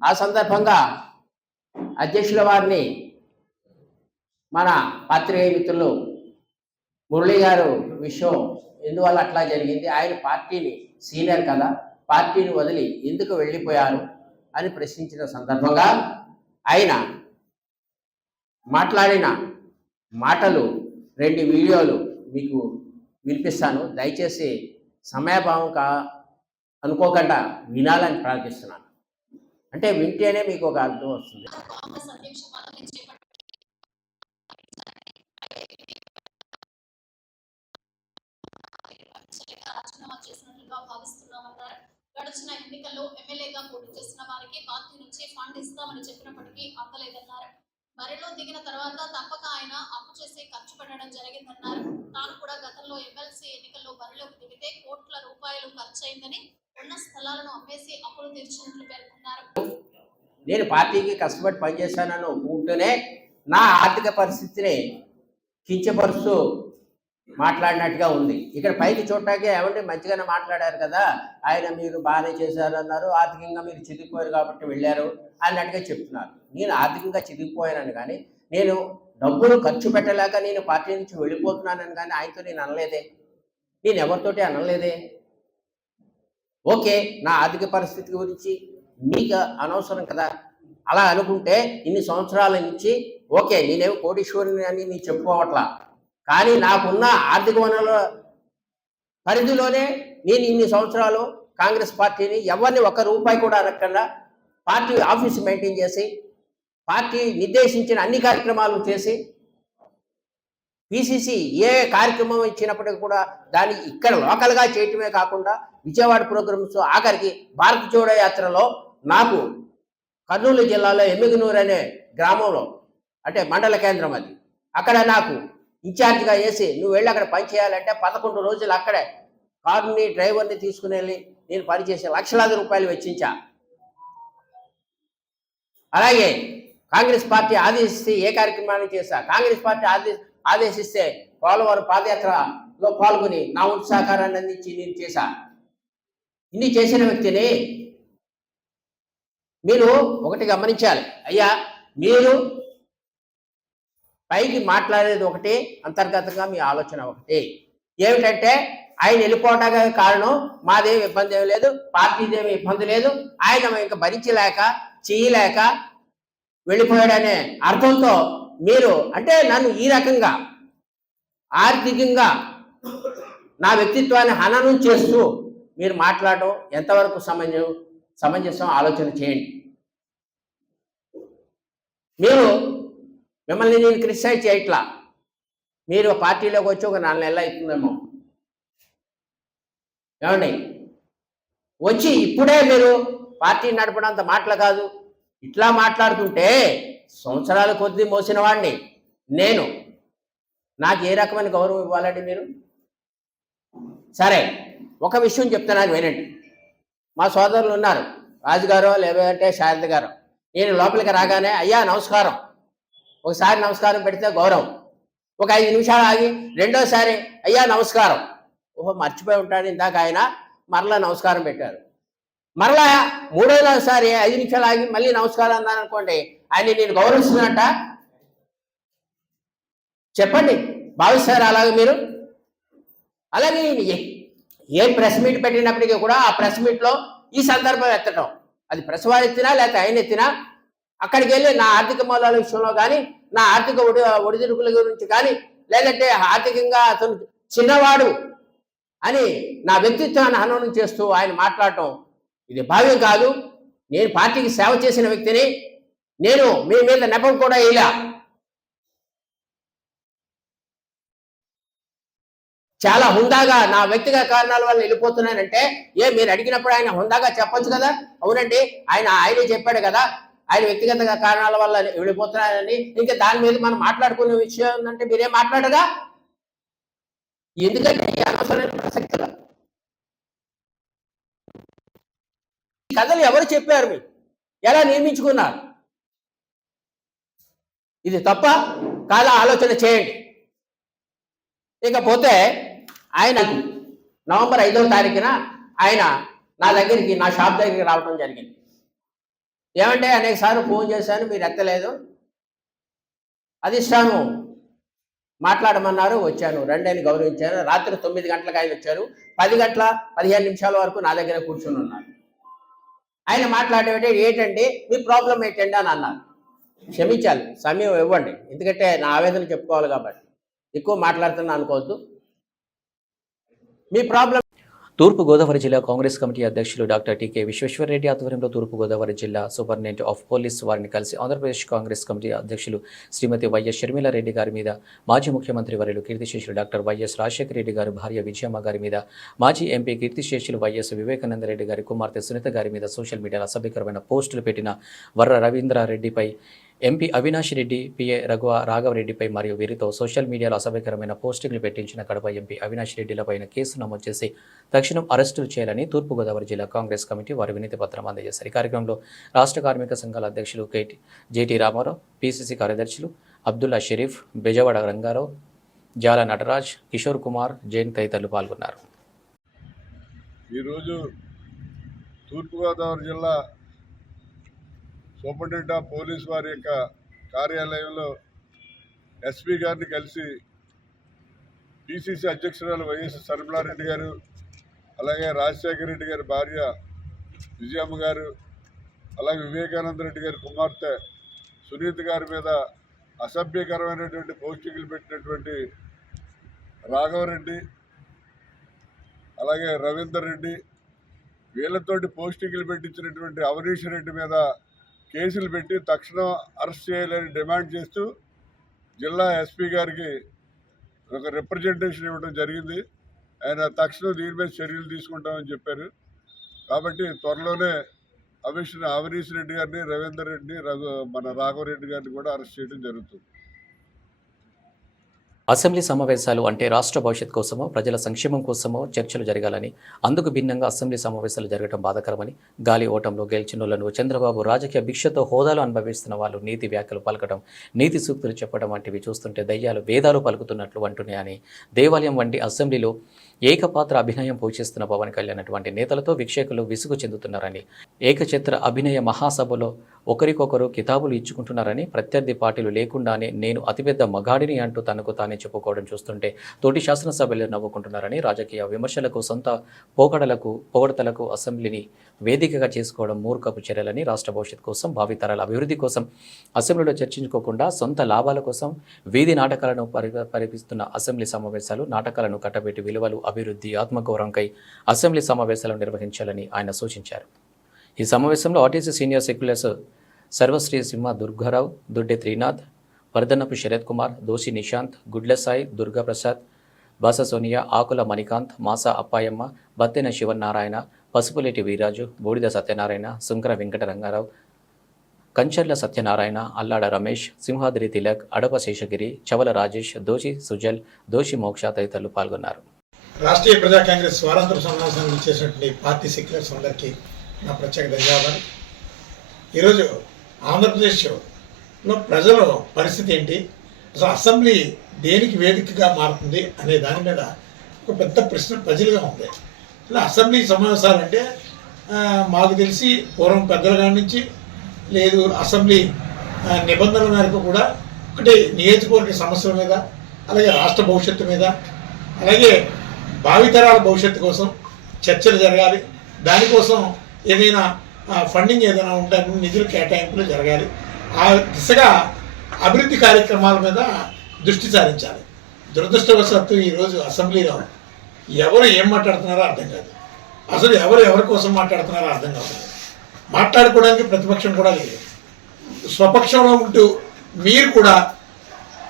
ఆ సందర్భంగా అధ్యక్షుల వారిని మన పాత్రికేయ మిత్రులు మురళి గారు విషయం ఎందువల్ల అట్లా జరిగింది, ఆయన పార్టీని సీనియర్ కదా, పార్టీని వదిలి ఎందుకు వెళ్ళిపోయారు అని ప్రశ్నించిన సందర్భంగా ఆయన మాట్లాడిన మాటలు 2 వీడియోలు మీకు వినిపిస్తాను. దయచేసి సమయభావం అనుకోకుండా వినాలని ప్రార్థిస్తున్నాను. అంటే వింటేనే మీకు ఒక అర్థం వస్తుంది. గడిచిన ఎన్నికల్లో ఎమ్మెల్యేగా పోటీ చేసిన వారికి పార్టీ నుంచి ఫండ్ ఇస్తామని చెప్పినప్పటికీ అందలేదన్నారు. బరిలో దిగిన తర్వాత తప్పక ఆయన అప్పు చేసి ఖర్చు పెట్టడం జరిగిందన్నారు. తాను కూడా గతంలో ఎమ్మెల్సీ ఎన్నికల్లో బరిలోకి దిగితే కోట్ల రూపాయలు ఖర్చు అయిందని, ఉన్న స్థలాలను అమ్మేసి అప్పులు తీర్చినట్లు పేర్కొన్నారు. నేను పార్టీకి కష్టపడి పనిచేశానని ఒప్పుకుంటూనే నా ఆర్థిక పరిస్థితిని కించపరుస్తూ మాట్లాడినట్టుగా ఉంది. ఇక్కడ పైకి చూడటానికి ఏమంటే మంచిగానే మాట్లాడారు కదా, ఆయన మీరు బాగానే చేశారు అన్నారు, ఆర్థికంగా మీరు చిరిగిపోయారు కాబట్టి వెళ్ళారు అన్నట్టుగా చెప్తున్నారు. నేను ఆర్థికంగా చిరిగిపోయానని కానీ, నేను డబ్బులు ఖర్చు పెట్టలేక నేను పార్టీ నుంచి వెళ్ళిపోతున్నానని కానీ ఆయనతో నేను అనలేదే, నేను ఎవరితోటి అనలేదే. ఓకే, నా ఆర్థిక పరిస్థితి గురించి మీకు అనవసరం కదా. అలా అనుకుంటే ఇన్ని సంవత్సరాల నుంచి ఓకే నేనేమో కోటీశ్వరుని అని నేను చెప్పుకోవట్లా, కానీ నాకున్న ఆర్థిక వనరుల పరిధిలోనే నేను ఇన్ని సంవత్సరాలు కాంగ్రెస్ పార్టీని ఎవరిని ₹1 కూడా అనకుండా పార్టీ ఆఫీస్ మెయింటైన్ చేసి పార్టీ నిర్దేశించిన అన్ని కార్యక్రమాలు చేసి పిసిసి ఏ కార్యక్రమం ఇచ్చినప్పటికీ కూడా దాన్ని ఇక్కడ లోకల్గా చేయటమే కాకుండా విజయవాడ ప్రోగ్రామ్స్ ఆఖరికి భారత జోడో యాత్రలో నాకు కర్నూలు జిల్లాలో ఎమ్మిగనూరు అనే గ్రామంలో అంటే మండల కేంద్రం అది, అక్కడ నాకు ఇన్ఛార్జ్గా వేసి నువ్వు వెళ్ళి అక్కడ పని చేయాలంటే 11 రోజులు అక్కడే కారుని డ్రైవర్ని తీసుకుని వెళ్ళి నేను పనిచేసి లక్షలాది రూపాయలు వెచ్చించా. అలాగే కాంగ్రెస్ పార్టీ ఆదేశిస్తే ఏ కార్యక్రమాన్ని చేశా, కాంగ్రెస్ పార్టీ ఆదేశిస్తే పోలవరం పాదయాత్రలో పాల్గొని నా వంతు సహకారాన్ని అందించి నేను చేశా. ఇన్ని చేసిన వ్యక్తిని మీరు ఒకటి గమనించాలి అయ్యా, మీరు పైకి మాట్లాడేది ఒకటి, అంతర్గతంగా మీ ఆలోచన ఒకటి. ఏమిటంటే ఆయన వెళ్ళిపోవడానికి కారణం మాదేమి ఇబ్బంది ఏమి లేదు, పార్టీదేమి ఇబ్బంది లేదు, ఆయన ఇంకా భరించలేక చేయలేక వెళ్ళిపోయాడనే అర్థంతో మీరు అంటే నన్ను ఈ రకంగా ఆర్థికంగా నా వ్యక్తిత్వాన్ని హననం చేస్తూ మీరు మాట్లాడడం ఎంతవరకు సమంజసం ఆలోచన చేయండి. మిమ్మల్ని నేను క్రిటిసైజ్ చేయట్లా, మీరు పార్టీలోకి వచ్చి ఒక 4 నెలలు అవుతుందేమో ఏమండి, వచ్చి ఇప్పుడే మీరు పార్టీ నడపడంత మాటలు కాదు, ఇట్లా మాట్లాడుతుంటే సంవత్సరాల కొద్దీ మోసిన వాడిని నేను, నాకు ఏ రకమైన గౌరవం ఇవ్వాలండి మీరు? సరే, ఒక విషయం చెప్తున్నాను వినండి. మా సోదరులు ఉన్నారు, రాజుగారు లేదంటే శారద గారు. నేను లోపలికి రాగానే అయ్యా నమస్కారం, ఒకసారి నమస్కారం పెడితే గౌరవం. ఒక 5 నిమిషాలు ఆగి రెండోసారి అయ్యా నమస్కారం. ఓహో, మర్చిపోయి ఉంటాడు ఇందాక ఆయన, మరలా నమస్కారం పెట్టారు. మరలా మూడోసారి 5 నిమిషాలు ఆగి మళ్ళీ నమస్కారం అన్నాను అనుకోండి, ఆయన నేను గౌరవిస్తున్నట్ట? చెప్పండి, భావిస్తారు అలాగే మీరు? అలాగే ఏ ప్రెస్ మీట్ పెట్టినప్పటికీ కూడా ఆ ప్రెస్ మీట్లో ఈ సందర్భం ఎత్తడం, అది ప్రెస్ వారు ఎత్తినా లేకపోతే ఆయన ఎత్తినా, అక్కడికి వెళ్ళి నా ఆర్థిక మూలాల విషయంలో కానీ, నా ఆర్థిక ఒడిదుడుకుల గురించి కానీ, లేదంటే ఆర్థికంగా అతను చిన్నవాడు అని నా వ్యక్తిత్వాన్ని హననం చేస్తూ ఆయన మాట్లాడటం ఇది భావ్యం కాదు. నేను పార్టీకి సేవ చేసిన వ్యక్తిని, నేను మీ మీద నెపం కూడా ఇలా చాలా హుందాగా నా వ్యక్తిగత కారణాల వల్ల వెళ్ళిపోతున్నానంటే, మీరు అడిగినప్పుడు ఆయన హుందాగా చెప్పొచ్చు కదా, అవునండి ఆయనే చెప్పాడు కదా ఆయన వ్యక్తిగత కారణాల వల్ల వెళ్ళిపోతున్నానని. ఇంకా దాని మీద మనం మాట్లాడుకునే విషయం ఉందంటే మీరేం మాట్లాడగా? ఎందుకంటే అనవసరమైన ప్రసక్తులు ఈ కథలు ఎవరు చెప్పారు, మీరు ఎలా నియమించుకున్నారు? ఇది తప్ప కాదా? ఆలోచన చేయండి. ఇకపోతే ఆయన నవంబర్ 5వ తారీఖున ఆయన నా దగ్గరికి, నా షాప్ దగ్గరికి రావడం జరిగింది. ఏమంటే అనేక సార్లు ఫోన్ చేశాను, మీరు ఎత్తలేదు. అధిష్టానం మాట్లాడమన్నారు, వచ్చాను, రండి గౌరవించాను. రాత్రి 9 గంటలకు ఆయన వచ్చారు. 10 గంటల 15 నిమిషాల వరకు నా దగ్గర కూర్చొని ఉన్నారు. ఆయన మాట్లాడేటంటే ఏంటండి మీ ప్రాబ్లం ఏంటండి అని అన్నారు. క్షమించాలి, సమయం ఇవ్వండి, ఎందుకంటే నా ఆవేదన చెప్పుకోవాలి కాబట్టి. ఎక్కువ మాట్లాడుతున్నా అనుకోవద్దు. మీ ప్రాబ్లం. తూర్పుగోదావరి జిల్లా కాంగ్రెస్ కమిటీ అధ్యక్షులు డాక్టర్ టీకే విశ్వేశ్వరరెడ్డి ఆధ్వర్యంలో తూర్పుగోదావరి జిల్లా సూపరింటెండెంట్ ఆఫ్ పోలీస్ వారిని కలిసి ఆంధ్రప్రదేశ్ కాంగ్రెస్ కమిటీ అధ్యక్షులు శ్రీమతి వైఎస్ షర్మిలారెడ్డి గారి మీద, మాజీ ముఖ్యమంత్రి వర్యులు కీర్తిశేషులు డాక్టర్ వైఎస్ రాజశేఖర రెడ్డి గారి భార్య విజయమ్మ గారి మీద, మాజీ ఎంపీ కీర్తిశేషులు వైఎస్ వివేకానంద రెడ్డి గారి కుమార్తె సునీత గారి మీద సోషల్ మీడియాలో అసభ్యకరమైన పోస్టులు పెట్టిన వర్ర రవీంద్రారెడ్డిపై, ఎంపీ అవినాష్ రెడ్డి, పిఏ రాఘవరెడ్డిపై మరియు వీరితో సోషల్ మీడియాలో అసభ్యకరమైన పోస్టింగ్లు పెట్టించిన కడప ఎంపీ అవినాష్ రెడ్డిలపైన కేసు నమోదు చేసి తక్షణం అరెస్టులు చేయాలని తూర్పుగోదావరి జిల్లా కాంగ్రెస్ కమిటీ వారి వినతి పత్రం అందజేశారు. ఈ కార్యక్రమంలో రాష్ట్ర కార్మిక సంఘాల అధ్యక్షులు జేటీ రామారావు, పిసిసి కార్యదర్శులు అబ్దుల్లా షరీఫ్, బెజవాడ రంగారావు, జాల నటరాజ్, కిషోర్ కుమార్, జైన్ తదితరులు పాల్గొన్నారు. ఈరోజు తూర్పుగోదావరి జిల్లా సూపరింటెండెంట్ ఆఫ్ పోలీస్ వారి యొక్క కార్యాలయంలో ఎస్పీ గారిని కలిసి పిసిసి అధ్యక్షురాలు వైఎస్ షర్మిలారెడ్డి గారు, అలాగే రాజశేఖర రెడ్డి గారి భార్య విజయమ్మ గారు, అలాగే వివేకానంద రెడ్డి గారి కుమార్తె సునీత గారి మీద అసభ్యకరమైనటువంటి పోస్టింగ్లు పెట్టినటువంటి రాఘవరెడ్డి, అలాగే రవీందర్ రెడ్డి, వీళ్ళతోటి పోస్టింగ్లు పెట్టించినటువంటి అవినీష్ రెడ్డి మీద కేసులు పెట్టి తక్షణం అరెస్ట్ చేయాలని డిమాండ్ చేస్తూ జిల్లా ఎస్పీ గారికి ఒక రిప్రజెంటేషన్ ఇవ్వడం జరిగింది. ఆయన తక్షణం దీని మీద చర్యలు తీసుకుంటామని చెప్పారు. కాబట్టి త్వరలోనే అవినీష్ రెడ్డి గారిని, రవీందర్ రెడ్డిని, మన రాఘవరెడ్డి గారిని కూడా అరెస్ట్ చేయడం జరుగుతుంది. అసెంబ్లీ సమావేశాలు అంటే రాష్ట్ర భవిష్యత్ కోసమో, ప్రజల సంక్షేమం కోసమో చర్చలు జరగాలని, అందుకు భిన్నంగా అసెంబ్లీ సమావేశాలు జరగడం బాధాకరమని, గాలి ఓటంలో గెలిచినోళ్లను చంద్రబాబు రాజకీయ భిక్షతో హోదాలు అనుభవిస్తున్న వాళ్ళు నీతి వ్యాఖ్యలు పలకడం, నీతి సూక్తులు చెప్పడం వంటివి చూస్తుంటే దయ్యాలు వేదాలు పలుకుతున్నట్లు అంటున్నాయని, దేవాలయం వంటి అసెంబ్లీలో ఏకపాత్ర అభినయం పోషిస్తున్న పవన్ కళ్యాణ్ అటువంటి నేతలతో వీక్షకులు విసుగు చెందుతున్నారని, ఏకఛత్ర అభినయ మహాసభలో ఒకరికొకరు కితాబులు ఇచ్చుకుంటున్నారని, ప్రత్యర్థి పార్టీలు లేకుండానే నేను అతిపెద్ద మగాడిని అంటూ తనకు తానే చెప్పుకోవడం చూస్తుంటే తోటి శాసనసభ్యులు నవ్వుకుంటున్నారని, రాజకీయ విమర్శలకు, సొంత పొగడతలకు అసెంబ్లీని వేదికగా చేసుకోవడం మూర్ఖపు చర్యలని, రాష్ట్ర భవిష్యత్ కోసం, భావితరాల అభివృద్ధి కోసం అసెంబ్లీలో చర్చించుకోకుండా సొంత లాభాల కోసం వీధి నాటకాలను పరిపిస్తున్న అసెంబ్లీ సమావేశాలు, నాటకాలను కట్టబెట్టి విలువలు, అభివృద్ధి, ఆత్మగౌరవంకై అసెంబ్లీ సమావేశాలను నిర్వహించాలని ఆయన సూచించారు. ఈ సమావేశంలో ఆర్టీసీ సీనియర్ సెక్యులర్స్ సర్వశ్రీ సింహ దుర్గారావు, దుడ్డే త్రినాథ్, వర్ధనపు శరత్ కుమార్, దోషి నిశాంత్, గుడ్ల సాయి, దుర్గాప్రసాద్, బాస సోనియా, ఆకుల మణికాంత్, మాస అప్పాయమ్మ, బత్తెన శివనారాయణ, పసుపులేటి వీరాజు, బూడిద సత్యనారాయణ, సుంకర వెంకట రంగారావు, కంచర్ల సత్యనారాయణ, అల్లాడ రమేష్, సింహాద్రి తిలక్, అడప శేషగిరి, చవల రాజేష్, దోషి సుజల్, దోషి మోక్ష తదితరులు పాల్గొన్నారు. రాష్ట్రీయ ప్రజా కాంగ్రెస్ స్వాతంత్ర సమావేశానికి ఇచ్చేసినటువంటి పార్టీ సెక్యులర్స్ అందరికీ నా ప్రత్యేక ధన్యవాదాలు. ఈరోజు ఆంధ్రప్రదేశ్లో ప్రజల పరిస్థితి ఏంటి, అసలు అసెంబ్లీ దేనికి వేదికగా మారుతుంది అనే దాని మీద ఒక పెద్ద ప్రశ్న ప్రజలుగా ఉంది. ఇలా అసెంబ్లీ సమావేశాలంటే మాకు తెలిసి పూర్వం పెద్దల కాడి నుంచి లేదు, అసెంబ్లీ నిబంధనల మేరకు కూడా ఒకటి నియోజకవర్గ సమస్యల మీద, అలాగే రాష్ట్ర భవిష్యత్తు మీద, అలాగే భావితరాల భవిష్యత్తు కోసం చర్చలు జరగాలి. దానికోసం ఏదైనా ఫండింగ్ ఏదైనా ఉంటే నిధులు కేటాయింపులు జరగాలి. ఆ దిశగా అభివృద్ధి కార్యక్రమాల మీద దృష్టి సారించాలి. దురదృష్టవశాత్తు ఈరోజు అసెంబ్లీలో ఎవరు ఏం మాట్లాడుతున్నారో అర్థం కాదు. అసలు ఎవరి కోసం మాట్లాడుతున్నారో అర్థం కాదు. మాట్లాడుకోవడానికి ప్రతిపక్షం కూడా లేదు. స్వపక్షంలో ఉంటూ మీరు కూడా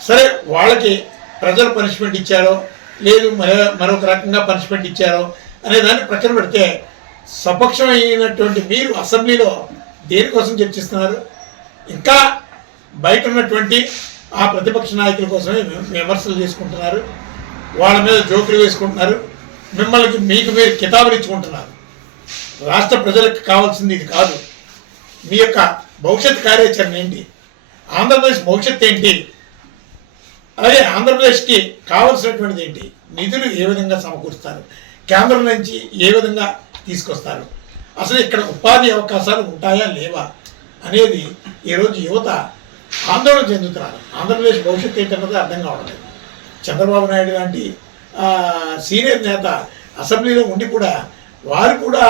సరే వాళ్ళకి ప్రజలు పనిష్మెంట్ ఇచ్చారో లేదు మరొక రకంగా పనిష్మెంట్ ఇచ్చారో అనే దాన్ని ప్రక్కన పెడితే స్వపక్షం అయినటువంటి మీరు అసెంబ్లీలో దేనికోసం చర్చిస్తున్నారు? ఇంకా బయట ఉన్నటువంటి ఆ ప్రతిపక్ష నాయకుల కోసమే విమర్శలు చేసుకుంటున్నారు, వాళ్ళ మీద జోకులు వేసుకుంటున్నారు, మిమ్మల్ని మీకు మీరు కితాబులు ఇచ్చుకుంటున్నారు. రాష్ట్ర ప్రజలకు కావాల్సింది ఇది కాదు. మీ యొక్క భవిష్యత్ కార్యాచరణ ఏంటి, ఆంధ్రప్రదేశ్ భవిష్యత్తు ఏంటి, అలాగే ఆంధ్రప్రదేశ్కి కావాల్సినటువంటిది ఏంటి, నిధులు ఏ విధంగా సమకూరుస్తారు, కేంద్రం నుంచి ఏ విధంగా తీసుకొస్తారు, అసలు ఇక్కడ ఉపాధి అవకాశాలు ఉంటాయా లేవా అనేది ఈరోజు యువత ఆందోళన చెందుతున్నారు. ఆంధ్రప్రదేశ్ భవిష్యత్తు ఏంటన్నది అర్థం కావట్లేదు. చంద్రబాబు నాయుడు లాంటి సీనియర్ నేత అసెంబ్లీలో ఉండి కూడా వారు కూడా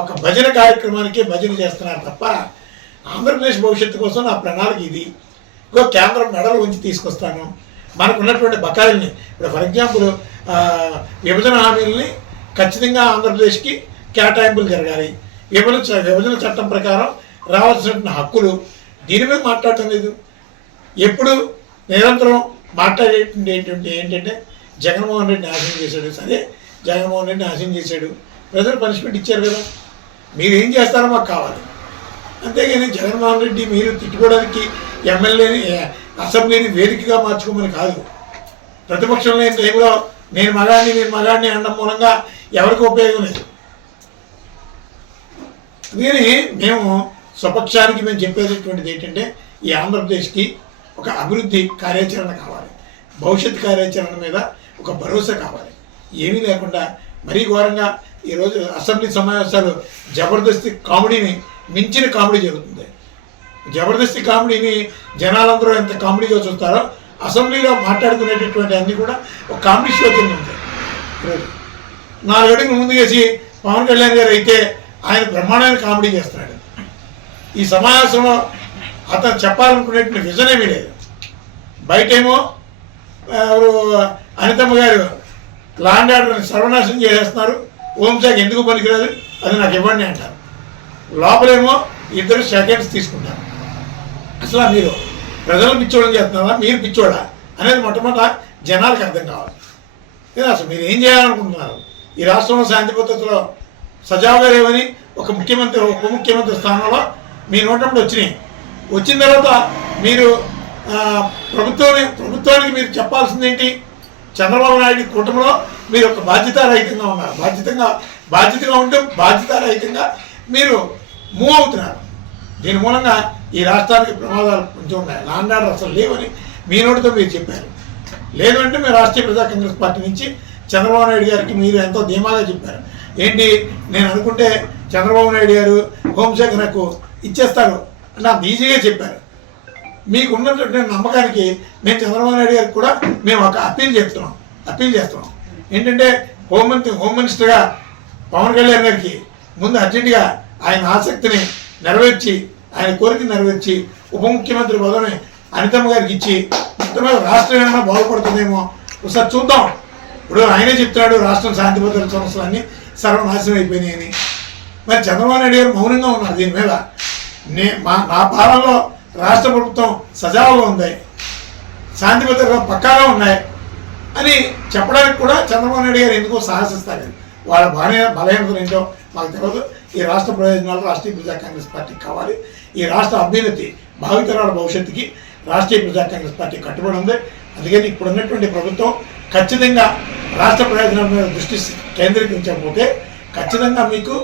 ఒక భజన కార్యక్రమానికి భజన చేస్తున్నారు తప్ప ఆంధ్రప్రదేశ్ భవిష్యత్తు కోసం నా ప్రణాళిక ఇది, ఇంకో కేంద్రం మెడలు ఉంచి తీసుకొస్తాను, మనకు ఉన్నటువంటి బకాయిల్ని ఇప్పుడు ఫర్ ఎగ్జాంపుల్ విభజన హామీలని ఖచ్చితంగా ఆంధ్రప్రదేశ్కి కేటాయింపులు జరగాలి, విభజన చట్టం ప్రకారం రావాల్సినటువంటి హక్కులు, దీని మీద మాట్లాడటం లేదు. ఎప్పుడు నిరంతరం మాట్లాడేటువంటి ఏంటంటే జగన్మోహన్ రెడ్డి నాశనం చేశాడు. సరే, జగన్మోహన్ రెడ్డి నాశనం చేశాడు, ప్రజలు పనిష్మెంట్ ఇచ్చారు కదా, మీరు ఏం చేస్తారో మాకు కావాలి. అంతేగాని జగన్మోహన్ రెడ్డి మీరు తిట్టుకోవడానికి ఎమ్మెల్యేని అసెంబ్లీని వేదికగా మార్చుకోమని కాదు. ప్రతిపక్షం లేని టైంలో నేను మగాడిని అనడం మూలంగా ఎవరికి ఉపయోగం లేదు. దీని మేము స్వపక్షానికి మేము చెప్పేటటువంటిది ఏంటంటే ఈ ఆంధ్రప్రదేశ్కి ఒక అభివృద్ధి కార్యాచరణ కావాలి, భవిష్యత్ కార్యాచరణ మీద ఒక భరోసా కావాలి. ఏమీ లేకుండా మరీ ఘోరంగా ఈరోజు అసెంబ్లీ సమావేశాలు జబర్దస్తి కామెడీని మించిన కామెడీ జరుగుతుంది. జబర్దస్తి కామెడీని జనాలందరూ ఎంత కామెడీగా చూస్తారో అసెంబ్లీలో మాట్లాడుకునేటటువంటి అన్నీ కూడా ఒక కామెడీ షో కింద ఉంటాయి. ఈరోజు 4 అడుగులు ముందు వేసి పవన్ కళ్యాణ్ గారు అయితే ఆయన బ్రహ్మాండమైన కామెడీ చేస్తున్నాడు. ఈ సమావేశంలో అతను చెప్పాలనుకునేటువంటి విజన్ ఏమీ లేదు. బయటేమో ఎవరు అనితమ్మ గారు లా అండ్ ఆర్డర్ని సర్వనాశనం చేసేస్తున్నారు, హోంశాఖ ఎందుకు పనికిరాదు అది నాకు ఇవ్వండి అంటారు. లోపలేమో ఇద్దరు సెకండ్స్ తీసుకుంటారు. అసలు మీరు ప్రజలు పిచ్చోడం చేస్తున్నారా, మీరు పిచ్చోడా అనేది మొట్టమొదట జనాలకు అర్థం కావాలి. అసలు మీరు ఏం చేయాలనుకుంటున్నారు? ఈ రాష్ట్రంలో శాంతి భద్రతలో సజావుగా లేవని ఒక ముఖ్యమంత్రి ఉప ముఖ్యమంత్రి స్థానంలో మీ నోటప్పుడు వచ్చిన తర్వాత మీరు ప్రభుత్వానికి మీరు చెప్పాల్సింది ఏంటి? చంద్రబాబు నాయుడు కుటుంబంలో మీరు ఒక బాధ్యతారహితంగా ఉన్నారు, బాధ్యతగా ఉంటే బాధ్యతారహితంగా మీరు మూవ్ అవుతున్నారు. దీని మూలంగా ఈ రాష్ట్రానికి ప్రమాదాలు కొంచెం ఉన్నాయి. లా అండ్ ఆర్డర్ అసలు లేవని మీ నోటితో మీరు చెప్పారు. లేదు అంటే మీరు రాష్ట్రీయ ప్రజా కాంగ్రెస్ పార్టీ నుంచి చంద్రబాబు నాయుడు గారికి మీరు ఎంతో ధీమాగా చెప్పారు. ఏంటి, నేను అనుకుంటే చంద్రబాబు నాయుడు గారు హోంశాఖ నాకు ఇచ్చేస్తారు అని అంత ఈజీగా చెప్పారు. మీకు ఉన్నటువంటి నమ్మకానికి మేము చంద్రబాబు నాయుడు గారికి కూడా మేము ఒక అప్పీల్ చేస్తున్నాం. ఏంటంటే హోమ్ మినిస్టర్గా పవన్ కళ్యాణ్ గారికి ముందు అర్జెంటుగా ఆయన ఆసక్తిని నెరవేర్చి, ఆయన కోరిక నెరవేర్చి ఉప ముఖ్యమంత్రి పదవిని అనితమ్మ గారికి ఇచ్చి మొత్తం మీద రాష్ట్రం ఏమైనా బాగుపడుతుందేమో ఒకసారి చూద్దాం. ఇప్పుడు ఆయనే చెప్తున్నాడు రాష్ట్రం శాంతి భద్రత సంస్థలన్నీ సర్వనాశనం అయిపోయినాయని. మరి చంద్రబాబు నాయుడు గారు మౌనంగా ఉన్నారు దీని మీద. నా పాలనలో రాష్ట్ర ప్రభుత్వం సజావుగా ఉంది, శాంతి భద్రత పక్కాగా ఉన్నాయి అని చెప్పడానికి కూడా చంద్రబాబు నాయుడు గారు ఎందుకో సాహసిస్తారు. వాళ్ళ బలహీనతలు ఏంటో మాకు తెలియదు. ఈ రాష్ట్ర ప్రయోజనాలు రాష్ట్రీయ ప్రజా కాంగ్రెస్ పార్టీకి కావాలి. ఈ రాష్ట్ర అభ్యున్నతి భావితరాల భవిష్యత్తుకి రాష్ట్రీయ ప్రజా కాంగ్రెస్ పార్టీ కట్టుబడి ఉంది. అందుకని ఇప్పుడు ఉన్నటువంటి ప్రభుత్వం ఖచ్చితంగా రాష్ట్ర ప్రయోజనాల మీద దృష్టి కేంద్రీకరించకపోతే ఖచ్చితంగా మీకు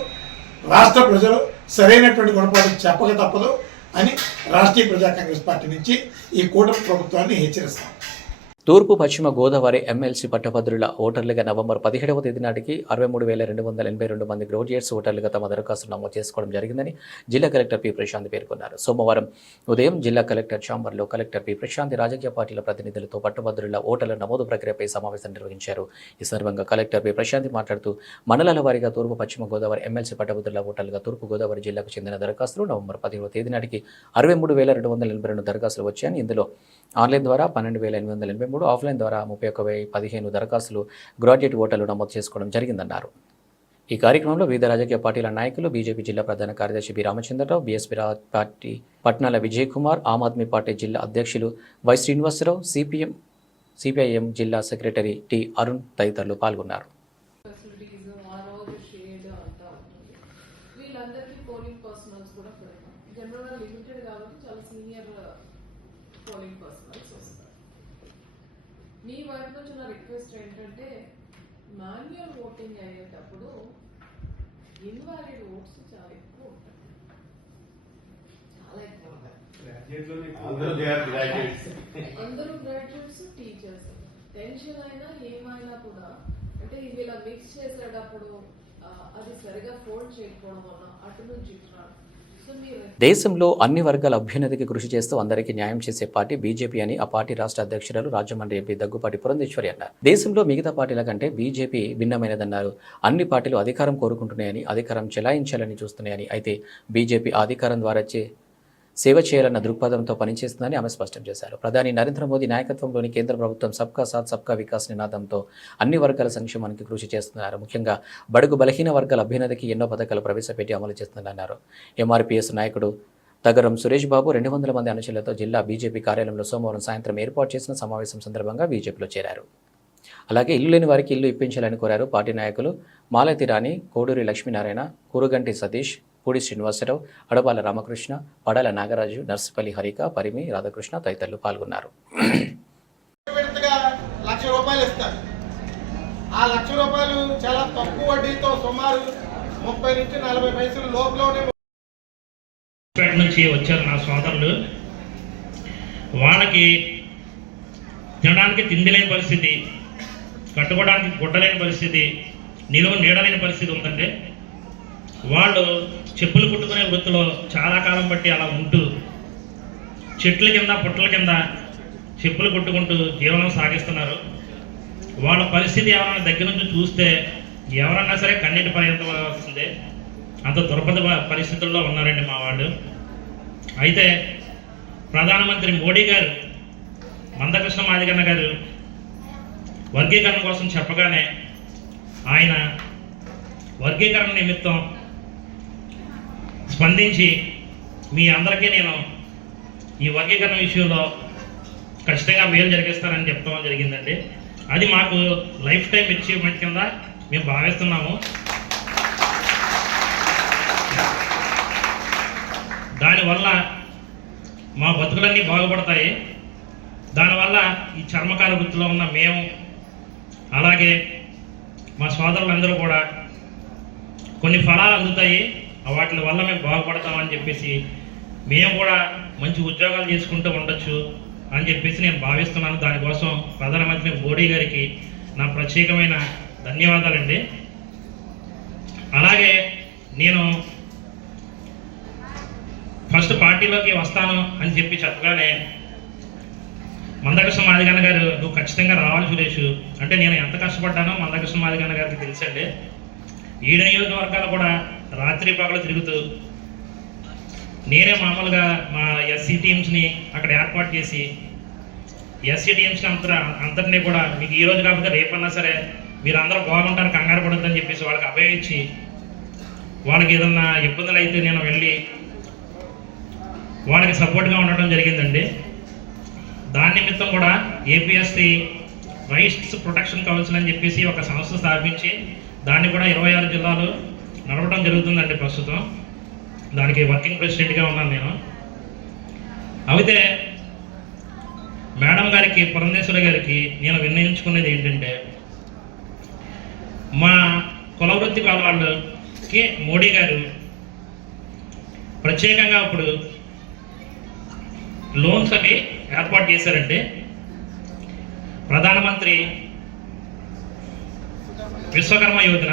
రాష్ట్ర ప్రజలు సరైనటువంటి గుణపాఠం చెప్పక తప్పదు అని రాష్ట్రీయ ప్రజా కాంగ్రెస్ పార్టీ నుంచి ఈ కూటమి ప్రభుత్వాన్ని హెచ్చరిస్తాం. తూర్పు పశ్చిమ గోదావరి ఎమ్మెల్సీ పట్టభద్రుల ఓటర్లుగా నవంబర్ 17వ తేదీ నాటికి 63,282 మంది గ్రాడ్యుయేట్స్ ఓటర్లుగా తమ దరఖాస్తులు నమోదు చేసుకోవడం జరిగిందని జిల్లా కలెక్టర్ పి ప్రశాంత్ పేర్కొన్నారు. సోమవారం ఉదయం జిల్లా కలెక్టర్ ఛాంబర్లో కలెక్టర్ పి ప్రశాంత్ రాజకీయ పార్టీల ప్రతినిధులతో పట్టభద్రుల ఓటర్ల నమోదు ప్రక్రియపై సమావేశం నిర్వహించారు. ఈ సందర్భంగా కలెక్టర్ పి ప్రశాంత్ మాట్లాడుతూ మండలాల వారీగా తూర్పు పశ్చిమ గోదావరి ఎమ్మెల్సీ పట్టభద్రుల ఓటర్లుగా తూర్పు గోదావరి జిల్లాకు చెందిన దరఖాస్తులు నవంబర్ 17వ తేదీ నాటికి 63,282 దరఖాస్తులు వచ్చాయని, ఇందులో ఆన్లైన్ ద్వారా 12,883, ఆఫ్లైన్ ద్వారా 31,015 దరఖాస్తులు గ్రాడ్యుయేట్ ఓటర్లు నమోదు చేసుకోవడం జరిగిందన్నారు. ఈ కార్యక్రమంలో వివిధ రాజకీయ పార్టీల నాయకులు, బీజేపీ జిల్లా ప్రధాన కార్యదర్శి B Ramachandra Rao, BSP party Patnala Vijay Kumar, Aam Aadmi Party జిల్లా అధ్యక్షులు వై శ్రీనివాసరావు, సిపిఐఎం జిల్లా సెక్రటరీ టి అరుణ్ తదితరులు పాల్గొన్నారు. మీ వైపు నుంచి నా రిక్వెస్ట్ ఏంటంటే మాన్యువల్ ఓటింగ్ అయ్యేటప్పుడు ఇన్వాలిడ్ ఓట్స్ చాలా ఎక్కువ ఉంటాయి, చాలా ఎక్కువ ఉంటాయి. అందరూ గ్రాడ్యుయేట్స్, టీచర్స్ టెన్షన్ అయినా ఏమైనా కూడా అంటే ఇవి ఇలా మిక్స్ చేసేటప్పుడు అది సరిగా ఫోల్డ్ చేయకపోవడం వల్ల అటు నుంచి ఇట్లా. దేశంలో అన్ని వర్గాల అభ్యున్నతికి కృషి చేస్తూ అందరికీ న్యాయం చేసే పార్టీ బీజేపీ అని ఆ పార్టీ రాష్ట్ర అధ్యక్షురాలు రాజమండ్రి ఎంపీ దగ్గుపాటి పురంధేశ్వరి అన్నారు. దేశంలో మిగతా పార్టీల కంటే బీజేపీ భిన్నమైనదన్నారు. అన్ని పార్టీలు అధికారం కోరుకుంటున్నాయని, అధికారం చెలాయించాలని చూస్తున్నాయని, అయితే బీజేపీ ఆ అధికారం ద్వారా సేవ చేయాలన్న దృక్పథంతో పనిచేస్తుందని ఆమె స్పష్టం చేశారు. ప్రధాని నరేంద్ర మోదీ నాయకత్వంలోని కేంద్ర ప్రభుత్వం సబ్కా సాత్ సబ్కా వికాస్ నినాదంతో అన్ని వర్గాల సంక్షేమానికి కృషి చేస్తున్నారు. ముఖ్యంగా బడుగు బలహీన వర్గాల అభ్యున్నతికి ఎన్నో పథకాలు ప్రవేశపెట్టి అమలు చేస్తుందన్నారు. ఎంఆర్పీఎస్ నాయకుడు తగరం సురేష్ బాబు 200 మంది అనుచరులతో జిల్లా బీజేపీ కార్యాలయంలో సోమవారం సాయంత్రం ఏర్పాటు చేసిన సమావేశం సందర్భంగా బీజేపీలో చేరారు. అలాగే ఇల్లు లేని వారికి ఇల్లు ఇప్పించాలని కోరారు. పార్టీ నాయకులు మాలతి రాణి, కోడూరి లక్ష్మీనారాయణ, కురుగంటి సతీష్, పూడి శ్రీనివాసరావు, అడబాల రామకృష్ణ, పడాల నాగరాజు, నర్సిపల్లి హరిక, పరిమి రాధాకృష్ణ తదితరులు పాల్గొన్నారు. ₹1,00,000 ఇస్తారు. ఆ ₹1,00,000 చాలా తక్కువ వడ్డీతో సుమారు 30 నుంచి 40 పైసలు లోపలనే నుంచి వచ్చారు నా సోదరులు. వాళ్ళకి తినడానికి తిండి లేని పరిస్థితి, కట్టుకోవడానికి గుడ్డలేని పరిస్థితి, నిలువ నీడలేని పరిస్థితి ఉందంటే వాళ్ళు చెప్పులు కుట్టుకునే వృత్తిలో చాలా కాలం బట్టి అలా ఉంటూ చెట్ల కింద పుట్టల కింద చెప్పులు కుట్టుకుంటూ జీవనం సాగిస్తున్నారు. వాళ్ళ పరిస్థితి ఎవరైనా దగ్గర నుంచి చూస్తే ఎవరన్నా సరే కన్నీటి పర్యంతం వస్తుంది. అంత దుర్భర పరిస్థితుల్లో ఉన్నారండి మా వాళ్ళు. అయితే ప్రధానమంత్రి మోడీ గారు, మందకృష్ణ మాదిగన్న గారు వర్గీకరణ కోసం చెప్పగానే ఆయన వర్గీకరణ నిమిత్తం స్పందించి మీ అందరికీ నేను ఈ వర్గీకరణ విషయంలో ఖచ్చితంగా మేలు జరిగిస్తానని చెప్పడం జరిగిందండి. అది మాకు లైఫ్ టైం అచీవ్మెంట్ కింద మేము భావిస్తున్నాము. దానివల్ల మా బతుకులన్నీ బాగుపడతాయి. దానివల్ల ఈ చర్మకార వృత్తిలో ఉన్న మేము, అలాగే మా సోదరులందరూ కూడా కొన్ని ఫలాలు అందుతాయి. వాటి వల్ల మేము బాగుపడతామని చెప్పేసి మేము కూడా మంచి ఉద్యోగాలు చేసుకుంటూ ఉండొచ్చు అని చెప్పేసి నేను భావిస్తున్నాను. దానికోసం ప్రధానమంత్రి మోడీ గారికి నా ప్రత్యేకమైన ధన్యవాదాలండి. అలాగే నేను ఫస్ట్ పార్టీలోకి వస్తాను అని చెప్పి చెప్పగానే మందకృష్ణ మాదిగన్న గారు, నువ్వు ఖచ్చితంగా రావాలి సురేష్ అంటే నేను ఎంత కష్టపడ్డానో మందకృష్ణ మాదిగన్న గారికి తెలుసండి. ఈ నియోజకవర్గాలు కూడా రాత్రి పగలు తిరుగుతూ నేనే మామూలుగా మా ఎస్సీ టీమ్స్ని అక్కడ ఏర్పాటు చేసి ఎస్సీ టీమ్స్ని అంతటినీ కూడా మీకు ఈరోజు కాకపోతే రేపన్నా సరే మీరు అందరూ బాగుంటారు, కంగారు పడొద్దని చెప్పేసి వాళ్ళకి అభయం ఇచ్చి వాళ్ళకి ఏదన్నా ఇబ్బందులు అయితే నేను వెళ్ళి వాళ్ళకి సపోర్ట్గా ఉండటం జరిగిందండి. దాని నిమిత్తం కూడా ఏపీఎస్సీ రైట్స్ ప్రొటెక్షన్ కౌన్సిల్ అని చెప్పేసి ఒక సంస్థ స్థాపించి దాన్ని కూడా 26 జిల్లాలు నడవడం జరుగుతుందండి ప్రస్తుతం. దానికి వర్కింగ్ ప్రెసిడెంట్గా ఉన్నాను నేను. అయితే మేడం గారికి, పురంధేశ్వరి గారికి నేను విన్నయించుకునేది ఏంటంటే, మా కులవృత్తి వాళ్ళకి మోడీ గారు ప్రత్యేకంగా ఇప్పుడు లోన్స్ అవి ఏర్పాటు చేశారంటే, ప్రధానమంత్రి విశ్వకర్మ యోజన.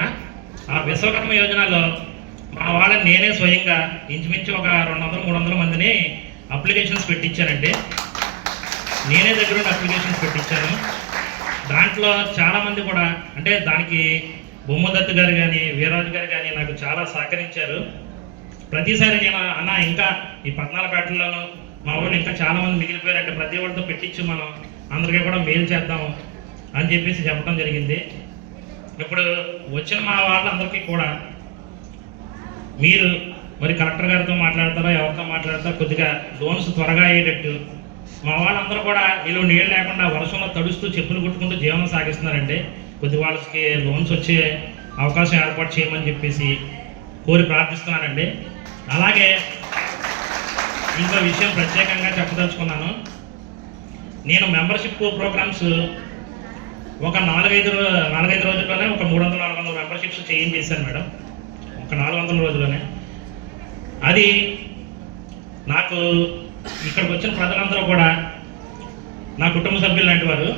ఆ విశ్వకర్మ యోజనలో మా వాళ్ళని నేనే స్వయంగా ఇంచుమించు ఒక 200-300 మందిని అప్లికేషన్స్ పెట్టించానండి. నేనే దగ్గరుండి అప్లికేషన్స్ పెట్టించాను. దాంట్లో చాలామంది కూడా, అంటే దానికి బొమ్మదత్తు గారు కానీ, వీరరాజు గారు కానీ నాకు చాలా సహకరించారు. ప్రతిసారి నేను అన్న ఇంకా ఈ 14 పేటల్లోనూ మా వాళ్ళు ఇంకా చాలామంది మిగిలిపోయారంటే ప్రతి వాళ్ళతో పెట్టించి మనం అందరికీ కూడా మేలు చేద్దాం అని చెప్పేసి చెప్పడం జరిగింది. ఇప్పుడు వచ్చిన మా వాళ్ళందరికీ కూడా మీరు మరి కలెక్టర్ గారితో మాట్లాడతారో ఎవరితో మాట్లాడతారో కొద్దిగా లోన్స్ త్వరగా అయ్యేటట్టు. మా వాళ్ళందరూ కూడా వీళ్ళు నీళ్ళు లేకుండా వర్షంలో తడుస్తూ చెప్పులు కుట్టుకుంటూ జీవనం సాగిస్తున్నారండి. కొద్ది వాళ్ళకి లోన్స్ వచ్చే అవకాశం ఏర్పాటు చేయమని చెప్పేసి కోరి ప్రార్థిస్తున్నానండి. అలాగే ఇంకో విషయం ప్రత్యేకంగా చెప్పదలుచుకున్నాను. నేను మెంబర్షిప్ ప్రోగ్రామ్స్ ఒక 4-5 రోజుల్లోనే ఒక 300-400 మెంబర్షిప్స్ చేయించేశాను మేడం. ఒక 400 రోజుల్లోనే. అది నాకు ఇక్కడికి వచ్చిన ప్రజలందరూ కూడా నా కుటుంబ సభ్యులు లాంటి వారు.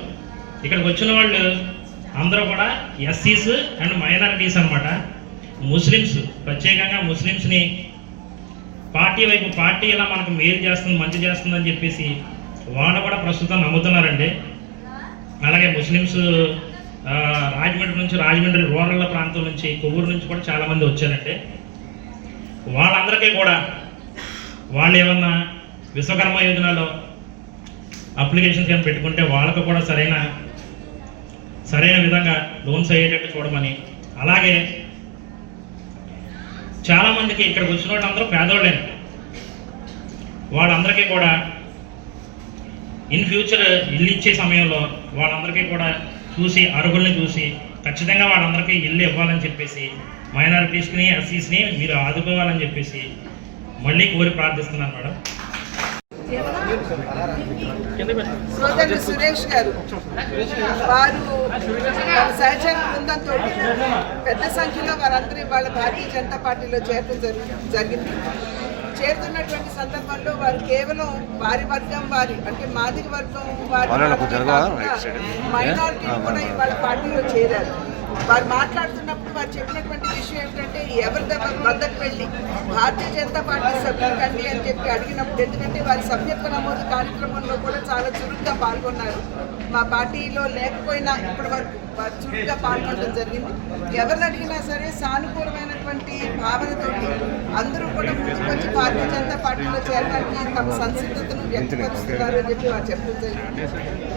ఇక్కడికి వచ్చిన వాళ్ళు అందరూ కూడా ఎస్సీస్ అండ్ మైనారిటీస్ అనమాట. ముస్లిమ్స్, ప్రత్యేకంగా ముస్లిమ్స్ని పార్టీ ఇలా మనకు మేలు చేస్తుంది, మంచి చేస్తుందని చెప్పేసి వాళ్ళు కూడా ప్రస్తుతం నమ్ముతున్నారండి. అలాగే ముస్లిమ్స్ రాజమండ్రి నుంచి, రాజమండ్రి రూరల్ ప్రాంతం నుంచి, కొవ్వూరు నుంచి కూడా చాలామంది వచ్చారండి. వాళ్ళందరికీ కూడా వాళ్ళు ఏమన్నా విశ్వకర్మ యోజనలో అప్లికేషన్స్ ఏమైనా పెట్టుకుంటే వాళ్ళకు కూడా సరైన విధంగా లోన్స్ అయ్యేటట్టు చూడమని, అలాగే చాలామందికి ఇక్కడికి వచ్చిన వాళ్ళందరూ పేదోళ్ళే. వాళ్ళందరికీ కూడా ఇన్ ఫ్యూచర్ ఇల్లు ఇచ్చే సమయంలో వాళ్ళందరికీ కూడా చూసి, అర్హుల్ని చూసి ఖచ్చితంగా వాళ్ళందరికీ ఇల్లు ఇవ్వాలని చెప్పేసి, మైనారిటీస్ని, ఎస్సీస్ని మీరు ఆదుకోవాలని చెప్పేసి మళ్ళీ కోరి ప్రార్థిస్తున్నాను మేడం. సోదరుడు సురేష్ గారు వారు సహచర బృందంతో పెద్ద సంఖ్యలో వారందరూ వాళ్ళ భారతీయ జనతా పార్టీలో చేరడం జరిగింది. చేరుతున్నటువంటి సందర్భంలో వారు కేవలం వారి వర్గం వారి, అంటే మాదిగ వర్గం వారి మైనారిటీ కూడా వాళ్ళ పార్టీలో చేరారు. వారు మాట్లాడుతున్నప్పుడు వారు చెప్పినటువంటి విషయం ఏమిటంటే, ఎవరి వద్దకు వెళ్ళి భారతీయ జనతా పార్టీ సభ్యులు కండి అని చెప్పి అడిగినప్పుడు, ఎందుకంటే వారి సభ్యత్వ నమోదు కార్యక్రమంలో కూడా చాలా చురుగ్గా పాల్గొన్నారు. మా పార్టీలో లేకపోయినా ఇప్పటి వరకు వారు చురుగ్గా పాల్గొనడం జరిగింది. ఎవరిని అడిగినా సరే సానుకూలమైనటువంటి భావనతోటి అందరూ కూడా ముందుకు వచ్చి భారతీయ జనతా పార్టీలో చేరడానికి తమ సంసిద్ధతను వ్యక్తపరుస్తున్నారు అని చెప్పి వారు చెప్పడం జరిగింది.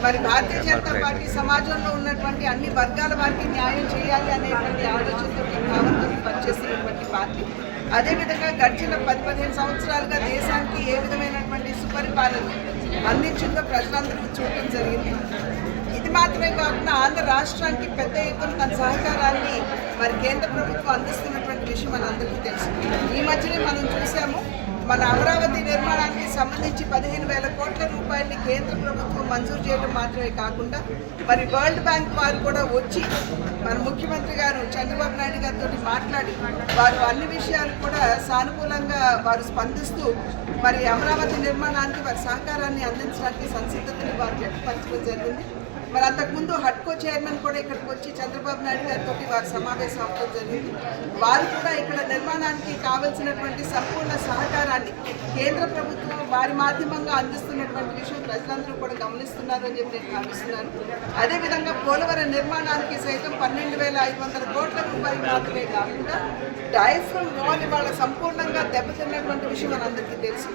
మరి భారతీయ జనతా పార్టీ సమాజంలో ఉన్నటువంటి అన్ని వర్గాల వారికి న్యాయం చేయాలి అనేటువంటి ఆలోచనతో, భావనతో పనిచేస్తున్నటువంటి పార్టీ. అదేవిధంగా గడిచిన 10-15 సంవత్సరాలుగా దేశానికి ఏ విధమైనటువంటి సుపరిపాలన అందించిందో ప్రజలందరూ చూడటం జరిగింది. ఇది మాత్రమే కాకుండా ఆంధ్ర రాష్ట్రానికి పెద్ద ఎత్తున తన సహకారాన్ని మరి కేంద్ర ప్రభుత్వం అందిస్తున్నటువంటి విషయం మనందరికీ తెలుసు. ఈ మధ్యనే మనం చూసాము, మన అమరావతి నిర్మాణానికి సంబంధించి 15,000 కోట్ల రూపాయలని కేంద్ర ప్రభుత్వం మంజూరు చేయడం మాత్రమే కాకుండా మరి వరల్డ్ బ్యాంక్ వారు కూడా వచ్చి మన ముఖ్యమంత్రి గారు చంద్రబాబు నాయుడు గారితో మాట్లాడి వారు అన్ని విషయాలు కూడా సానుకూలంగా వారు స్పందిస్తూ మరి అమరావతి నిర్మాణానికి వారి సహకారాన్ని అందించడానికి సంసిద్ధతని వారు వ్యక్తపరచడం జరిగింది. మరి అంతకుముందు హడ్కో చైర్మన్ కూడా ఇక్కడికి వచ్చి చంద్రబాబు నాయుడు గారితో వారు సమావేశం అవ్వడం జరిగింది. వారు కూడా ఇక్కడ నిర్మాణానికి కావలసినటువంటి సంపూర్ణ సహకారాన్ని కేంద్ర ప్రభుత్వం వారి మాధ్యమంగా అందిస్తున్నటువంటి విషయం ప్రజలందరూ కూడా గమనిస్తున్నారు అని చెప్పి నేను భావిస్తున్నాను. అదేవిధంగా పోలవరం నిర్మాణానికి సైతం 12,500 కోట్ల రూపాయలు మాత్రమే కాకుండా డయాఫ్రమ్ వాల్ ఇవాళ సంపూర్ణంగా దెబ్బతిన్నటువంటి విషయం మనందరికీ తెలుసు.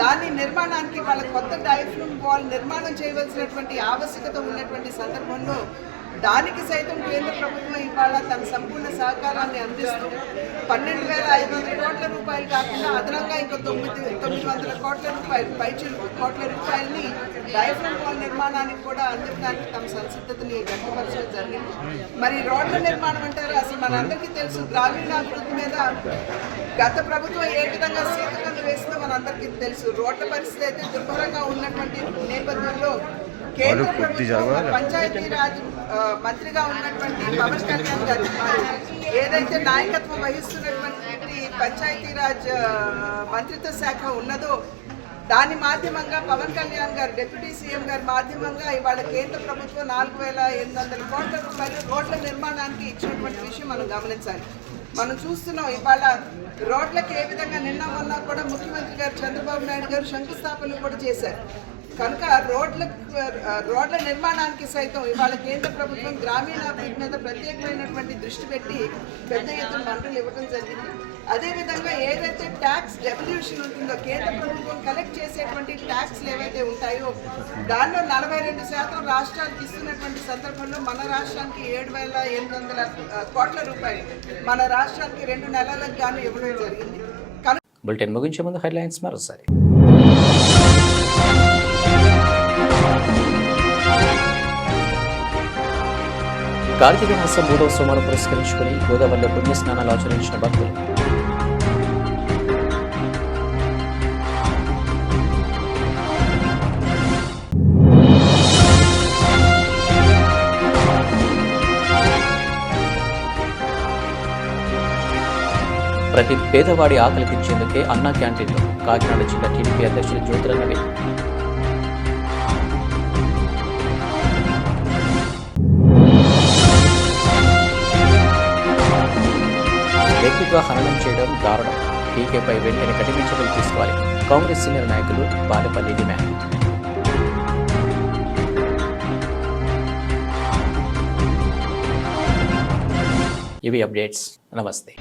దాని నిర్మాణానికి వాళ్ళ కొత్త డయాఫ్రమ్ వాల్ నిర్మాణం చేయవలసినటువంటి ఆవశ్యకత ఉన్నటువంటి సందర్భంలో దానికి సైతం కేంద్ర ప్రభుత్వం ఇవాళ తన సంపూర్ణ సహకారాన్ని అందిస్తూ 12,500 కోట్ల రూపాయలు కాకుండా అదనంగా ఇంకో 900 కోట్ల రూపాయలు పైచిలుకు కోట్ల రూపాయలని డయాఫ్రమ్ వాల్ నిర్మాణానికి కూడా అందించడానికి తమ సంసిద్ధతని వ్యక్తపరచడం జరిగింది. మరి రోడ్ల నిర్మాణం అంటారు, అసలు మనందరికీ తెలుసు గ్రామీణాభివృద్ధి మీద గత ప్రభుత్వం ఏ విధంగా సీతకన్ను వేసిందో మనందరికీ తెలుసు. రోడ్ల పరిస్థితి అయితే దుర్భరంగా ఉన్నటువంటి నేపథ్యంలో కేంద్ర ప్రభుత్వం పంచాయతీరాజ్ మంత్రిగా ఉన్నటువంటి పవన్ కళ్యాణ్ గారు ఏదైతే నాయకత్వం వహిస్తున్నటువంటి పంచాయతీరాజ్ మంత్రిత్వ శాఖ ఉన్నదో దాని మాధ్యమంగా పవన్ కళ్యాణ్ గారు డిప్యూటీ సీఎం గారి మాధ్యమంగా ఇవాళ కేంద్ర ప్రభుత్వం 4,800 కోట్ల రూపాయలు రోడ్ల నిర్మాణానికి ఇచ్చినటువంటి విషయం మనం గమనించాలి. మనం చూస్తున్నాం ఇవాళ రోడ్లకు ఏ విధంగా నిన్న మొన్న కూడా ముఖ్యమంత్రి గారు చంద్రబాబు నాయుడు గారు శంకుస్థాపనలు కూడా చేశారు. కనుక రోడ్ల నిర్మాణానికి సైతం ఇవాళ కేంద్ర ప్రభుత్వం గ్రామీణాభివృద్ధి మీద ప్రత్యేకమైనటువంటి దృష్టి పెట్టి పెద్ద ఎత్తున ఫండ్లు ఇవ్వడం జరిగింది. అదేవిధంగా ఏదైతే ట్యాక్స్ డెవల్యూషన్ ఉంటుందో కేంద్ర ప్రభుత్వం కలెక్ట్ చేసేటువంటి ట్యాక్స్లు ఏవైతే ఉంటాయో దానిలో 42% రాష్ట్రాలకు ఇస్తున్నటువంటి సందర్భంలో మన రాష్ట్రానికి 7,800 కోట్ల రూపాయలు మన రాష్ట్రానికి 2 నెలలకు గాను ఇవ్వడం జరిగింది. బులెటిన్ ముగించే ముందు హెడ్లైన్స్ మరోసారి. కార్తీక మాసం 3వ సోమవారం పురస్కరించుకుని గోదావరిలో పుణ్యస్నానాలు ఆచరించిన భక్తులు. ప్రతి పేదవాడి ఆకలి తీర్చేందుకే అన్నా క్యాంటీన్లు. కాకినాడ జిల్లా టీడీపీ అధ్యక్షులు జ్యోతిరన్నవి. వ్యక్తిత్వ హననం చేయడం దారుణం. టీకేపై వెంటనే కఠిన చర్యలు తీసుకోవాలి. కాంగ్రెస్ సీనియర్ నాయకులు బాలపల్లి డిమాండ్. ఇవి అప్డేట్స్. నమస్తే.